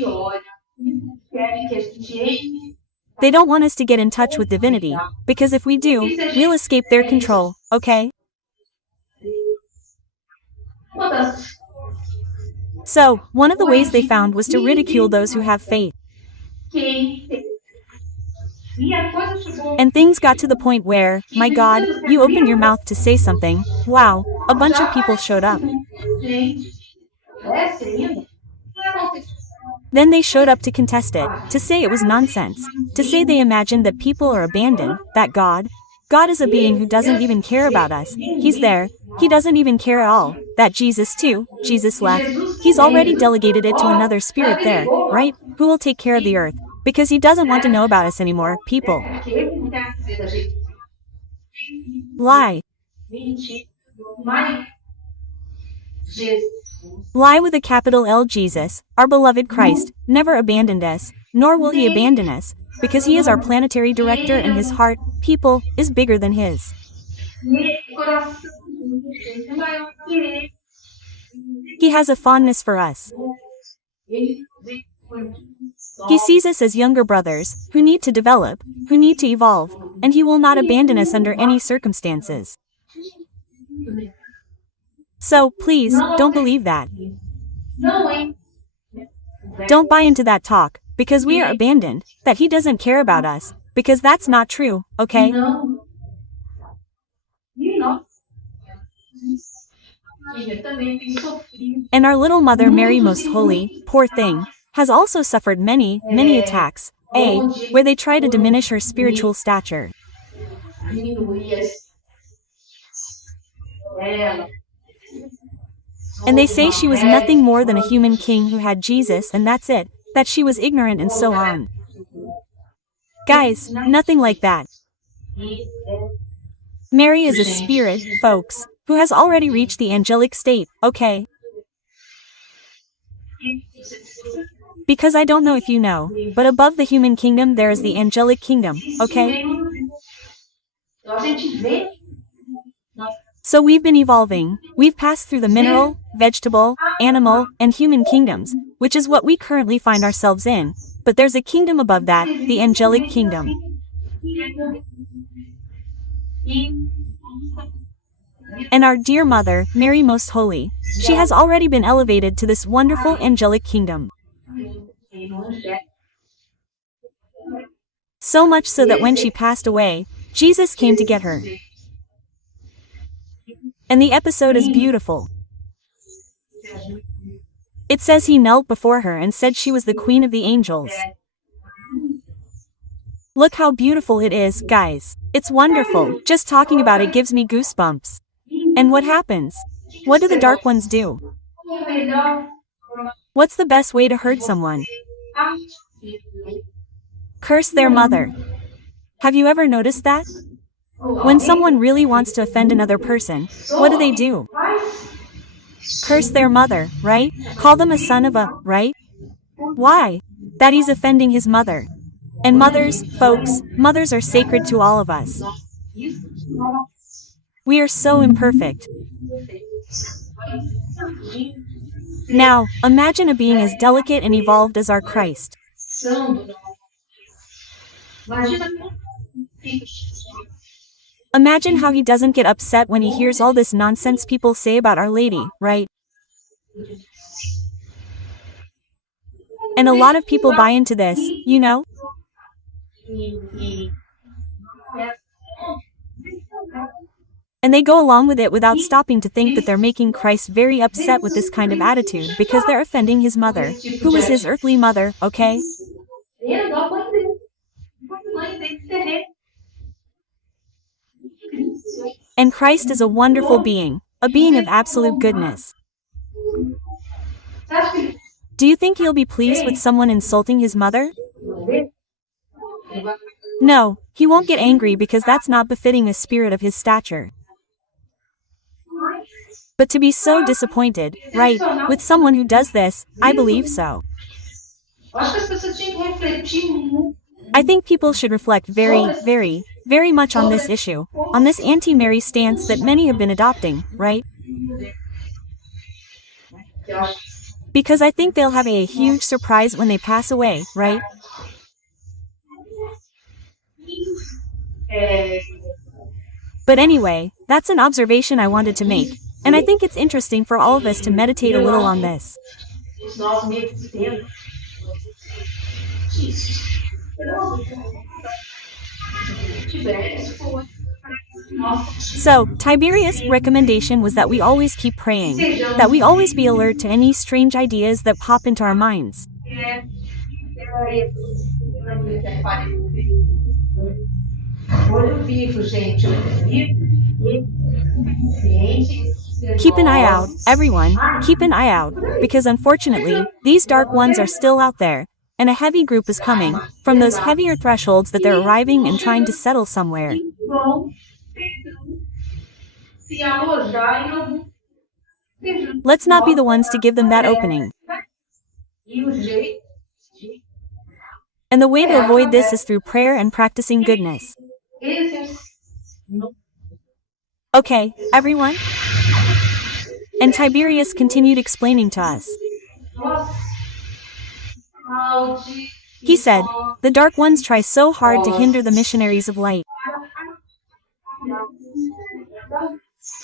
They don't want us to get in touch with divinity, because if we do, we'll escape their control, okay? So, one of the ways they found was to ridicule those who have faith. And things got to the point where, my God, you opened your mouth to say something, wow, a bunch of people showed up. Then they showed up to contest it, to say it was nonsense, to say they imagined that people are abandoned, that God is a being who doesn't even care about us, he's there, he doesn't even care at all, that Jesus left, he's already delegated it to another spirit there, right, who will take care of the earth, because he doesn't want to know about us anymore, people. Lie. Lie with a capital L. Jesus, our beloved Christ, never abandoned us, nor will he abandon us, because he is our planetary director and his heart, people, is bigger than his. He has a fondness for us. He sees us as younger brothers, who need to develop, who need to evolve, and he will not abandon us under any circumstances. So, please, don't believe that. Don't buy into that talk, because we are abandoned, that he doesn't care about us, because that's not true, okay? And our little mother Mary Most Holy, poor thing, has also suffered many attacks, where they try to diminish her spiritual stature. And they say she was nothing more than a human king who had Jesus and that's it, that she was ignorant and so on. Guys, nothing like that. Mary is a spirit, folks, who has already reached the angelic state, okay? Because I don't know if you know, but above the human kingdom there is the angelic kingdom, okay? So we've been evolving, we've passed through the mineral, vegetable, animal, and human kingdoms, which is what we currently find ourselves in, but there's a kingdom above that, the angelic kingdom. And our dear mother, Mary Most Holy, she has already been elevated to this wonderful angelic kingdom. So much so that when she passed away, Jesus came to get her. And the episode is beautiful. It says he knelt before her and said she was the queen of the angels. Look how beautiful it is, guys. It's wonderful. Just talking about it gives me goosebumps. And what happens? What do the dark ones do? What's the best way to hurt someone? Curse their mother. Have you ever noticed that? When someone really wants to offend another person, what do? Curse their mother, right? Call them a son of a, right? Why? That he's offending his mother. And mothers, folks, mothers are sacred to all of us. We are so imperfect. Now, imagine a being as delicate and evolved as our Christ. Imagine how he doesn't get upset when he hears all this nonsense people say about Our Lady, right? And a lot of people buy into this, you know? And they go along with it without stopping to think that they're making Christ very upset with this kind of attitude because they're offending his mother, who was his earthly mother, okay? And Christ is a wonderful being, a being of absolute goodness. Do you think he'll be pleased with someone insulting his mother? No, he won't get angry because that's not befitting a spirit of his stature. But to be so disappointed, right, with someone who does this, I believe so. I think people should reflect very much on this issue, on this anti-Mary stance that many have been adopting, right? Because I think they'll have a huge surprise when they pass away, right? But anyway, that's an observation I wanted to make, and I think it's interesting for all of us to meditate a little on this. So, Tiberius' recommendation was that we always keep praying, that we always be alert to any strange ideas that pop into our minds. Keep an eye out, everyone, keep an eye out, because unfortunately, these dark ones are still out there, and a heavy group is coming, from those heavier thresholds that they're arriving and trying to settle somewhere. Let's not be the ones to give them that opening. And the way to avoid this is through prayer and practicing goodness. Okay, everyone? And Tiberius continued explaining to us. He said, the dark ones try so hard to hinder the missionaries of light.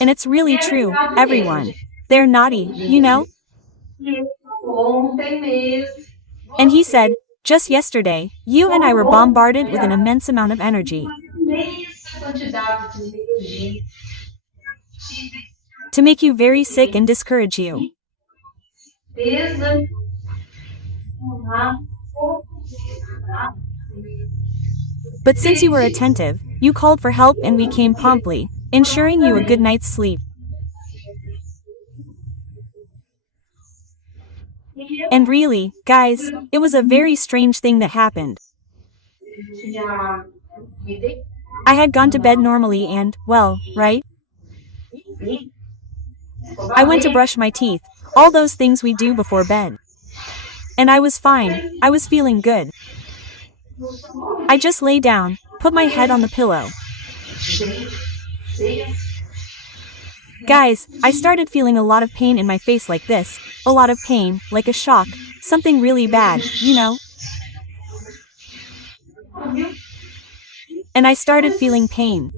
And it's really true, everyone. They're naughty, you know? And he said, just yesterday, you and I were bombarded with an immense amount of energy. To make you very sick and discourage you. But since you were attentive, you called for help and we came promptly, ensuring you a good night's sleep. And really, guys, it was a very strange thing that happened. I had gone to bed normally and, well, right? I went to brush my teeth, all those things we do before bed. And I was fine, I was feeling good. I just lay down, put my head on the pillow. Guys, I started feeling a lot of pain in my face like this, a lot of pain, like a shock, something really bad, you know? And I started feeling pain.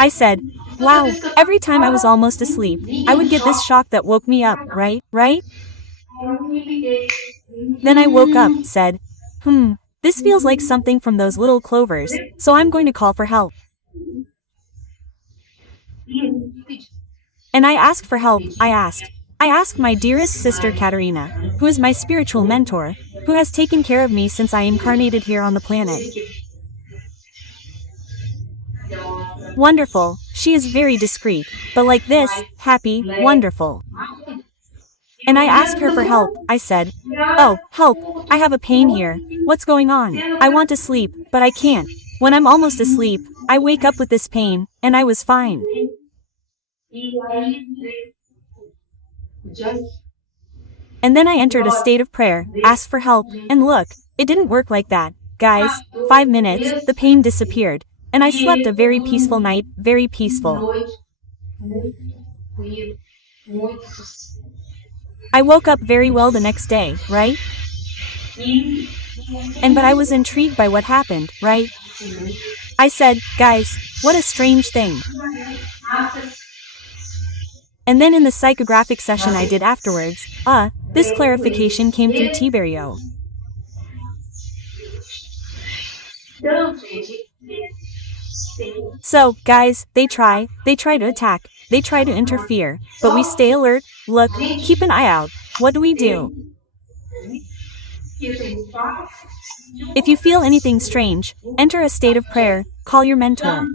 I said, wow, every time I was almost asleep, I would get this shock that woke me up, right? Then I woke up, said, this feels like something from those little clovers, so I'm going to call for help. And I asked for help, I asked my dearest sister Katerina, who is my spiritual mentor, who has taken care of me since I incarnated here on the planet. Wonderful, she is very discreet, but like this, happy, wonderful. And I asked her for help, I said, oh, help, I have a pain here, what's going on? I want to sleep, but I can't. When I'm almost asleep, I wake up with this pain, and I was fine. And then I entered a state of prayer, asked for help, and look, it didn't work like that, guys. 5 minutes, the pain disappeared, and I slept a very peaceful night, very peaceful. muito tranquilo, muito sossego. I woke up very well the next day, right? But I was intrigued by what happened, right? I said, guys, what a strange thing. And then in the psychographic session I did afterwards, this clarification came through Tiberio. So, guys, they try to attack, they try to interfere, but we stay alert, look, keep an eye out. What do we do? If you feel anything strange, enter a state of prayer, call your mentor.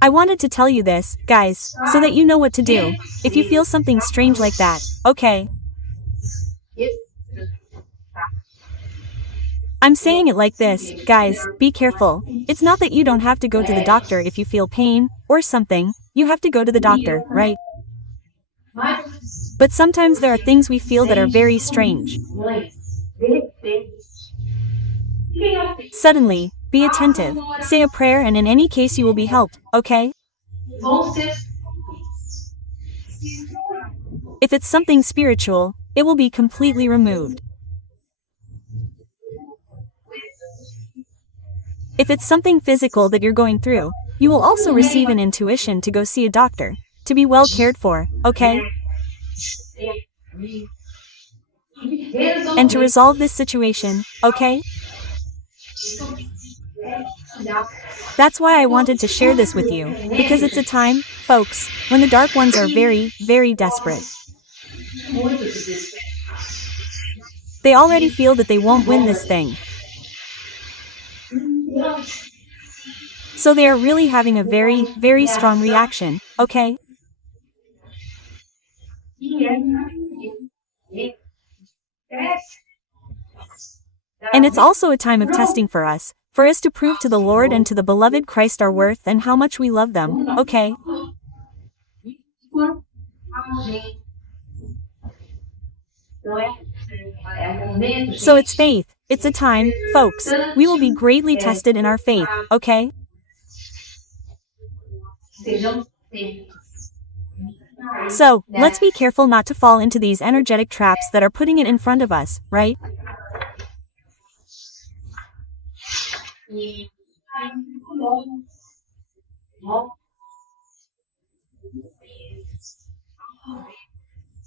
I wanted to tell you this, guys, so that you know what to do, if you feel something strange like that, okay? I'm saying it like this, guys, be careful. It's not that you don't have to go to the doctor if you feel pain, or something, you have to go to the doctor, right? But sometimes there are things we feel that are very strange. Suddenly, be attentive, say a prayer, and in any case you will be helped, okay? If it's something spiritual, it will be completely removed. If it's something physical that you're going through, you will also receive an intuition to go see a doctor, to be well cared for, okay? And to resolve this situation, okay? That's why I wanted to share this with you, because it's a time, folks, when the dark ones are very, very desperate. They already feel that they won't win this thing. So they are really having a very, very strong reaction, okay? And it's also a time of testing for us to prove to the Lord and to the beloved Christ our worth and how much we love them, okay? So it's faith. It's a time, folks, we will be greatly tested in our faith, okay? So, let's be careful not to fall into these energetic traps that are putting it in front of us, right?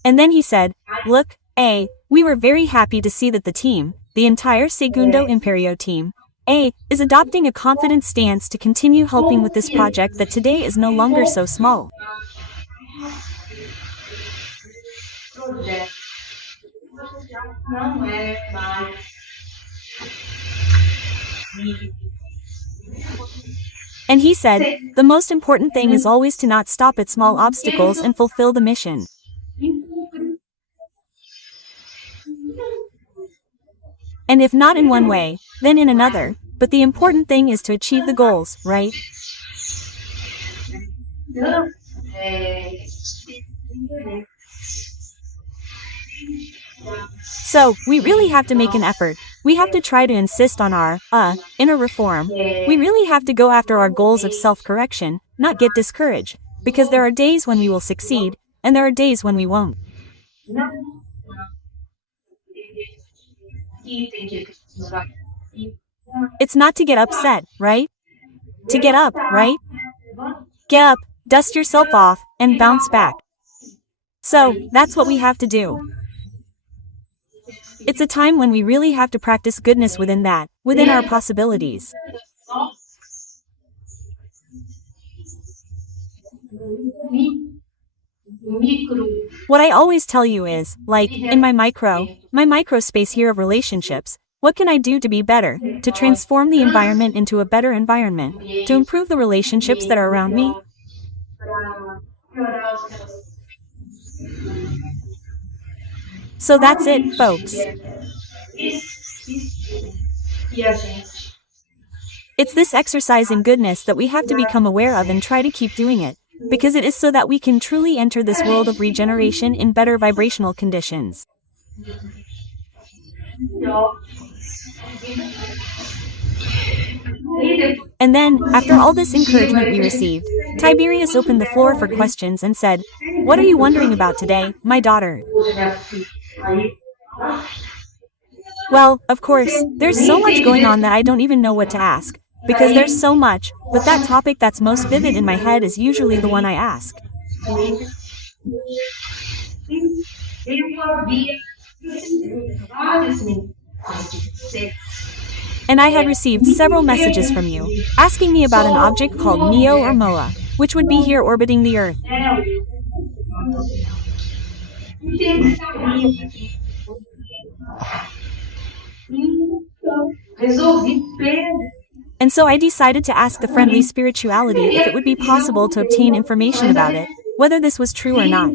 And then he said, look, we were very happy to see that the team, the entire Segundo Imperio team, is adopting a confident stance to continue helping with this project that today is no longer so small. And he said, the most important thing is always to not stop at small obstacles and fulfill the mission. And if not in one way, then in another, but the important thing is to achieve the goals, right? So, we really have to make an effort. We have to try to insist on our, inner reform. We really have to go after our goals of self-correction, not get discouraged, because there are days when we will succeed, and there are days when we won't. It's not to get upset, right? To get up, right? Get up, dust yourself off, and bounce back. So, that's what we have to do. It's a time when we really have to practice goodness within our possibilities. What I always tell you is, like, in my micro space here of relationships, what can I do to be better, to transform the environment into a better environment, to improve the relationships that are around me? So that's it, folks. It's this exercise in goodness that we have to become aware of and try to keep doing it, because it is so that we can truly enter this world of regeneration in better vibrational conditions. And then, after all this encouragement we received, Tiberius opened the floor for questions and said, "What are you wondering about today, my daughter?" Well, of course, there's so much going on that I don't even know what to ask, because there's so much, but that topic that's most vivid in my head is usually the one I ask. And I had received several messages from you, asking me about an object called Neo or Moa, which would be here orbiting the Earth. And so I decided to ask the friendly spirituality if it would be possible to obtain information about it, whether this was true or not.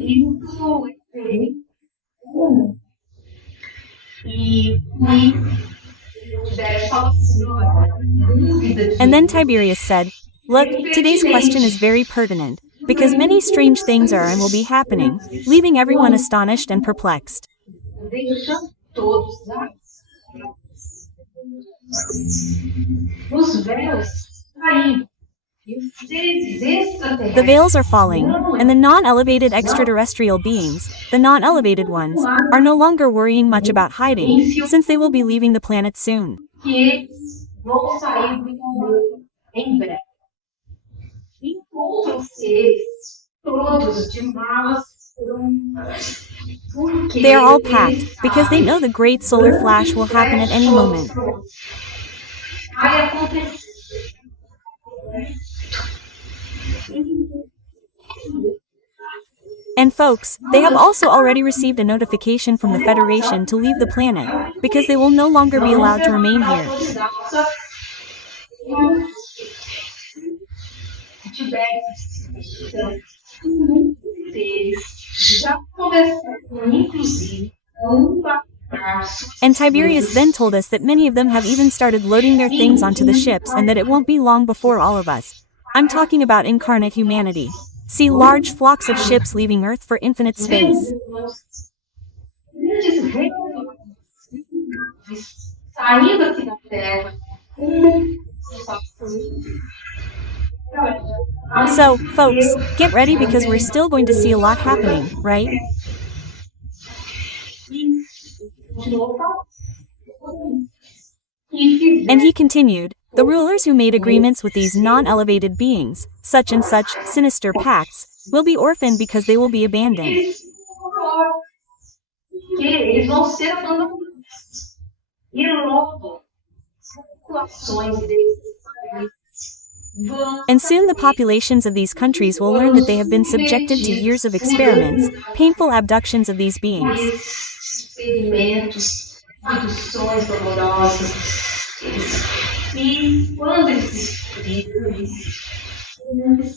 And then Tiberius said, "Look, today's question is very pertinent, because many strange things are and will be happening, leaving everyone astonished and perplexed. The veils are falling, and the non-elevated extraterrestrial beings, the non-elevated ones, are no longer worrying much about hiding, since they will be leaving the planet soon. They are all packed, because they know the great solar flash will happen at any moment. And folks, they have also already received a notification from the Federation to leave the planet, because they will no longer be allowed to remain here. And Tiberius then told us that many of them have even started loading their things onto the ships and that it won't be long before all of us, I'm talking about incarnate humanity, see large flocks of ships leaving Earth for infinite space. So, folks, get ready because we're still going to see a lot happening, right? And he continued, the rulers who made agreements with these non-elevated beings, such and such, sinister pacts, will be orphaned because they will be abandoned. And soon the populations of these countries will learn that they have been subjected to years of experiments, painful abductions of these beings.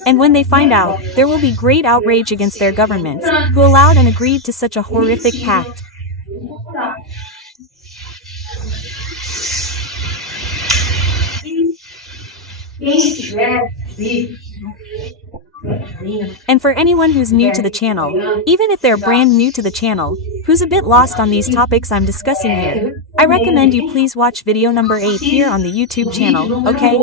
And when they find out, there will be great outrage against their governments, who allowed and agreed to such a horrific pact. And for anyone who's new to the channel, even if they're brand new to the channel, who's a bit lost on these topics I'm discussing here, I recommend you please watch video number 8 here on the YouTube channel, okay?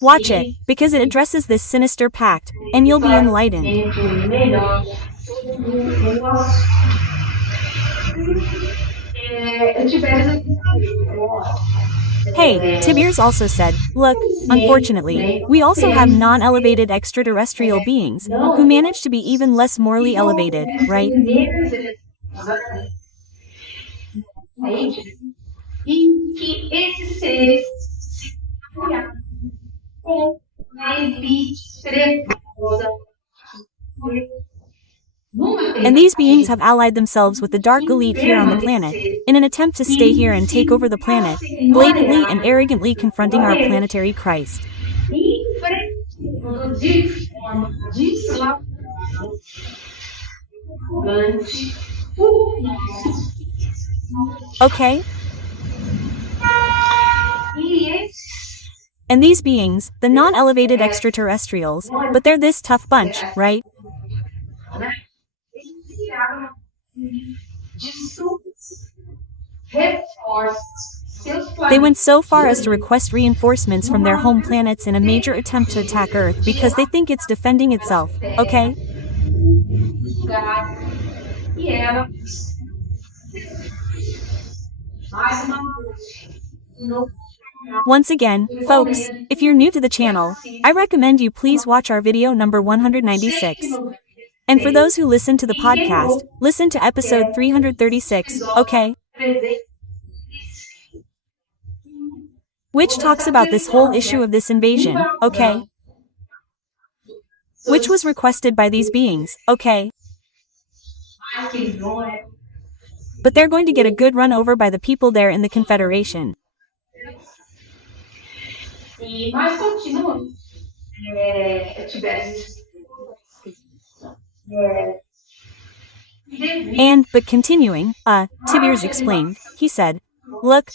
Watch it, because it addresses this sinister pact, and you'll be enlightened. Hey, Tiberius also said, look, unfortunately, we also have non-elevated extraterrestrial beings, who manage to be even less morally elevated, right? And these beings have allied themselves with the dark elite here on the planet, in an attempt to stay here and take over the planet, blatantly and arrogantly confronting our planetary Christ. Okay? And these beings, the non-elevated extraterrestrials, but they're this tough bunch, right? They went so far as to request reinforcements from their home planets in a major attempt to attack Earth because they think it's defending itself, okay? Once again, folks, if you're new to the channel, I recommend you please watch our video number 196. And for those who listen to the podcast, listen to episode 336, okay? Which talks about this whole issue of this invasion, okay? Which was requested by these beings, okay? But they're going to get a good run over by the people there in the Confederation. But continuing, Tibirs explained, he said, look,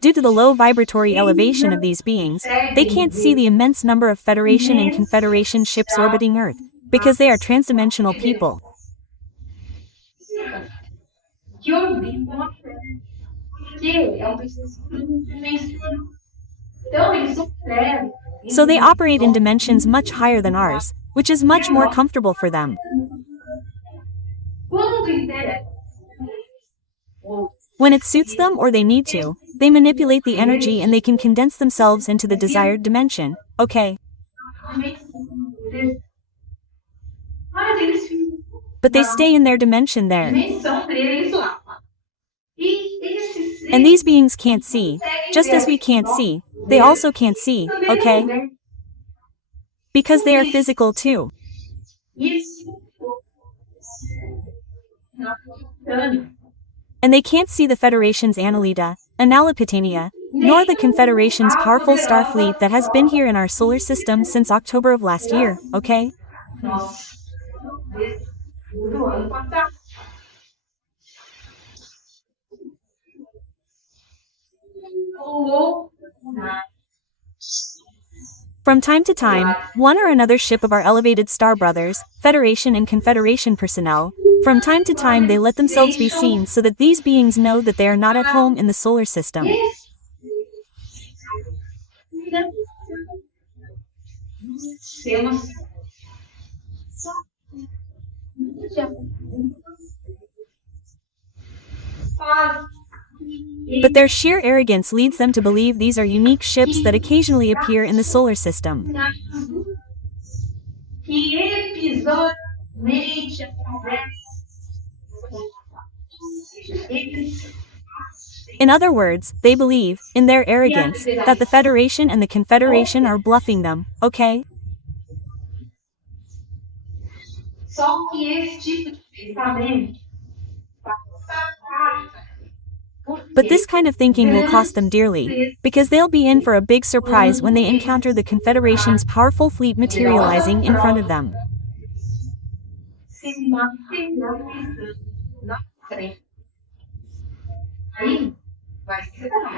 due to the low vibratory elevation of these beings, they can't see the immense number of Federation and Confederation ships orbiting Earth, because they are transdimensional people. So they operate in dimensions much higher than ours, which is much more comfortable for them. When it suits them or they need to, they manipulate the energy and they can condense themselves into the desired dimension, okay? But they stay in their dimension there. And these beings can't see, just as we can't see, they also can't see, okay? Because they are physical too. And they can't see the Federation's Annelida, Analipitania, nor the Confederation's powerful star fleet that has been here in our solar system since October of last year, okay? From time to time, one or another ship of our elevated star brothers, Federation and Confederation personnel, from time to time they let themselves be seen so that these beings know that they are not at home in the solar system. But their sheer arrogance leads them to believe these are unique ships that occasionally appear in the solar system. In other words, they believe, in their arrogance, that the Federation and the Confederation are bluffing them, okay? But this kind of thinking will cost them dearly, because they'll be in for a big surprise when they encounter the Confederation's powerful fleet materializing in front of them.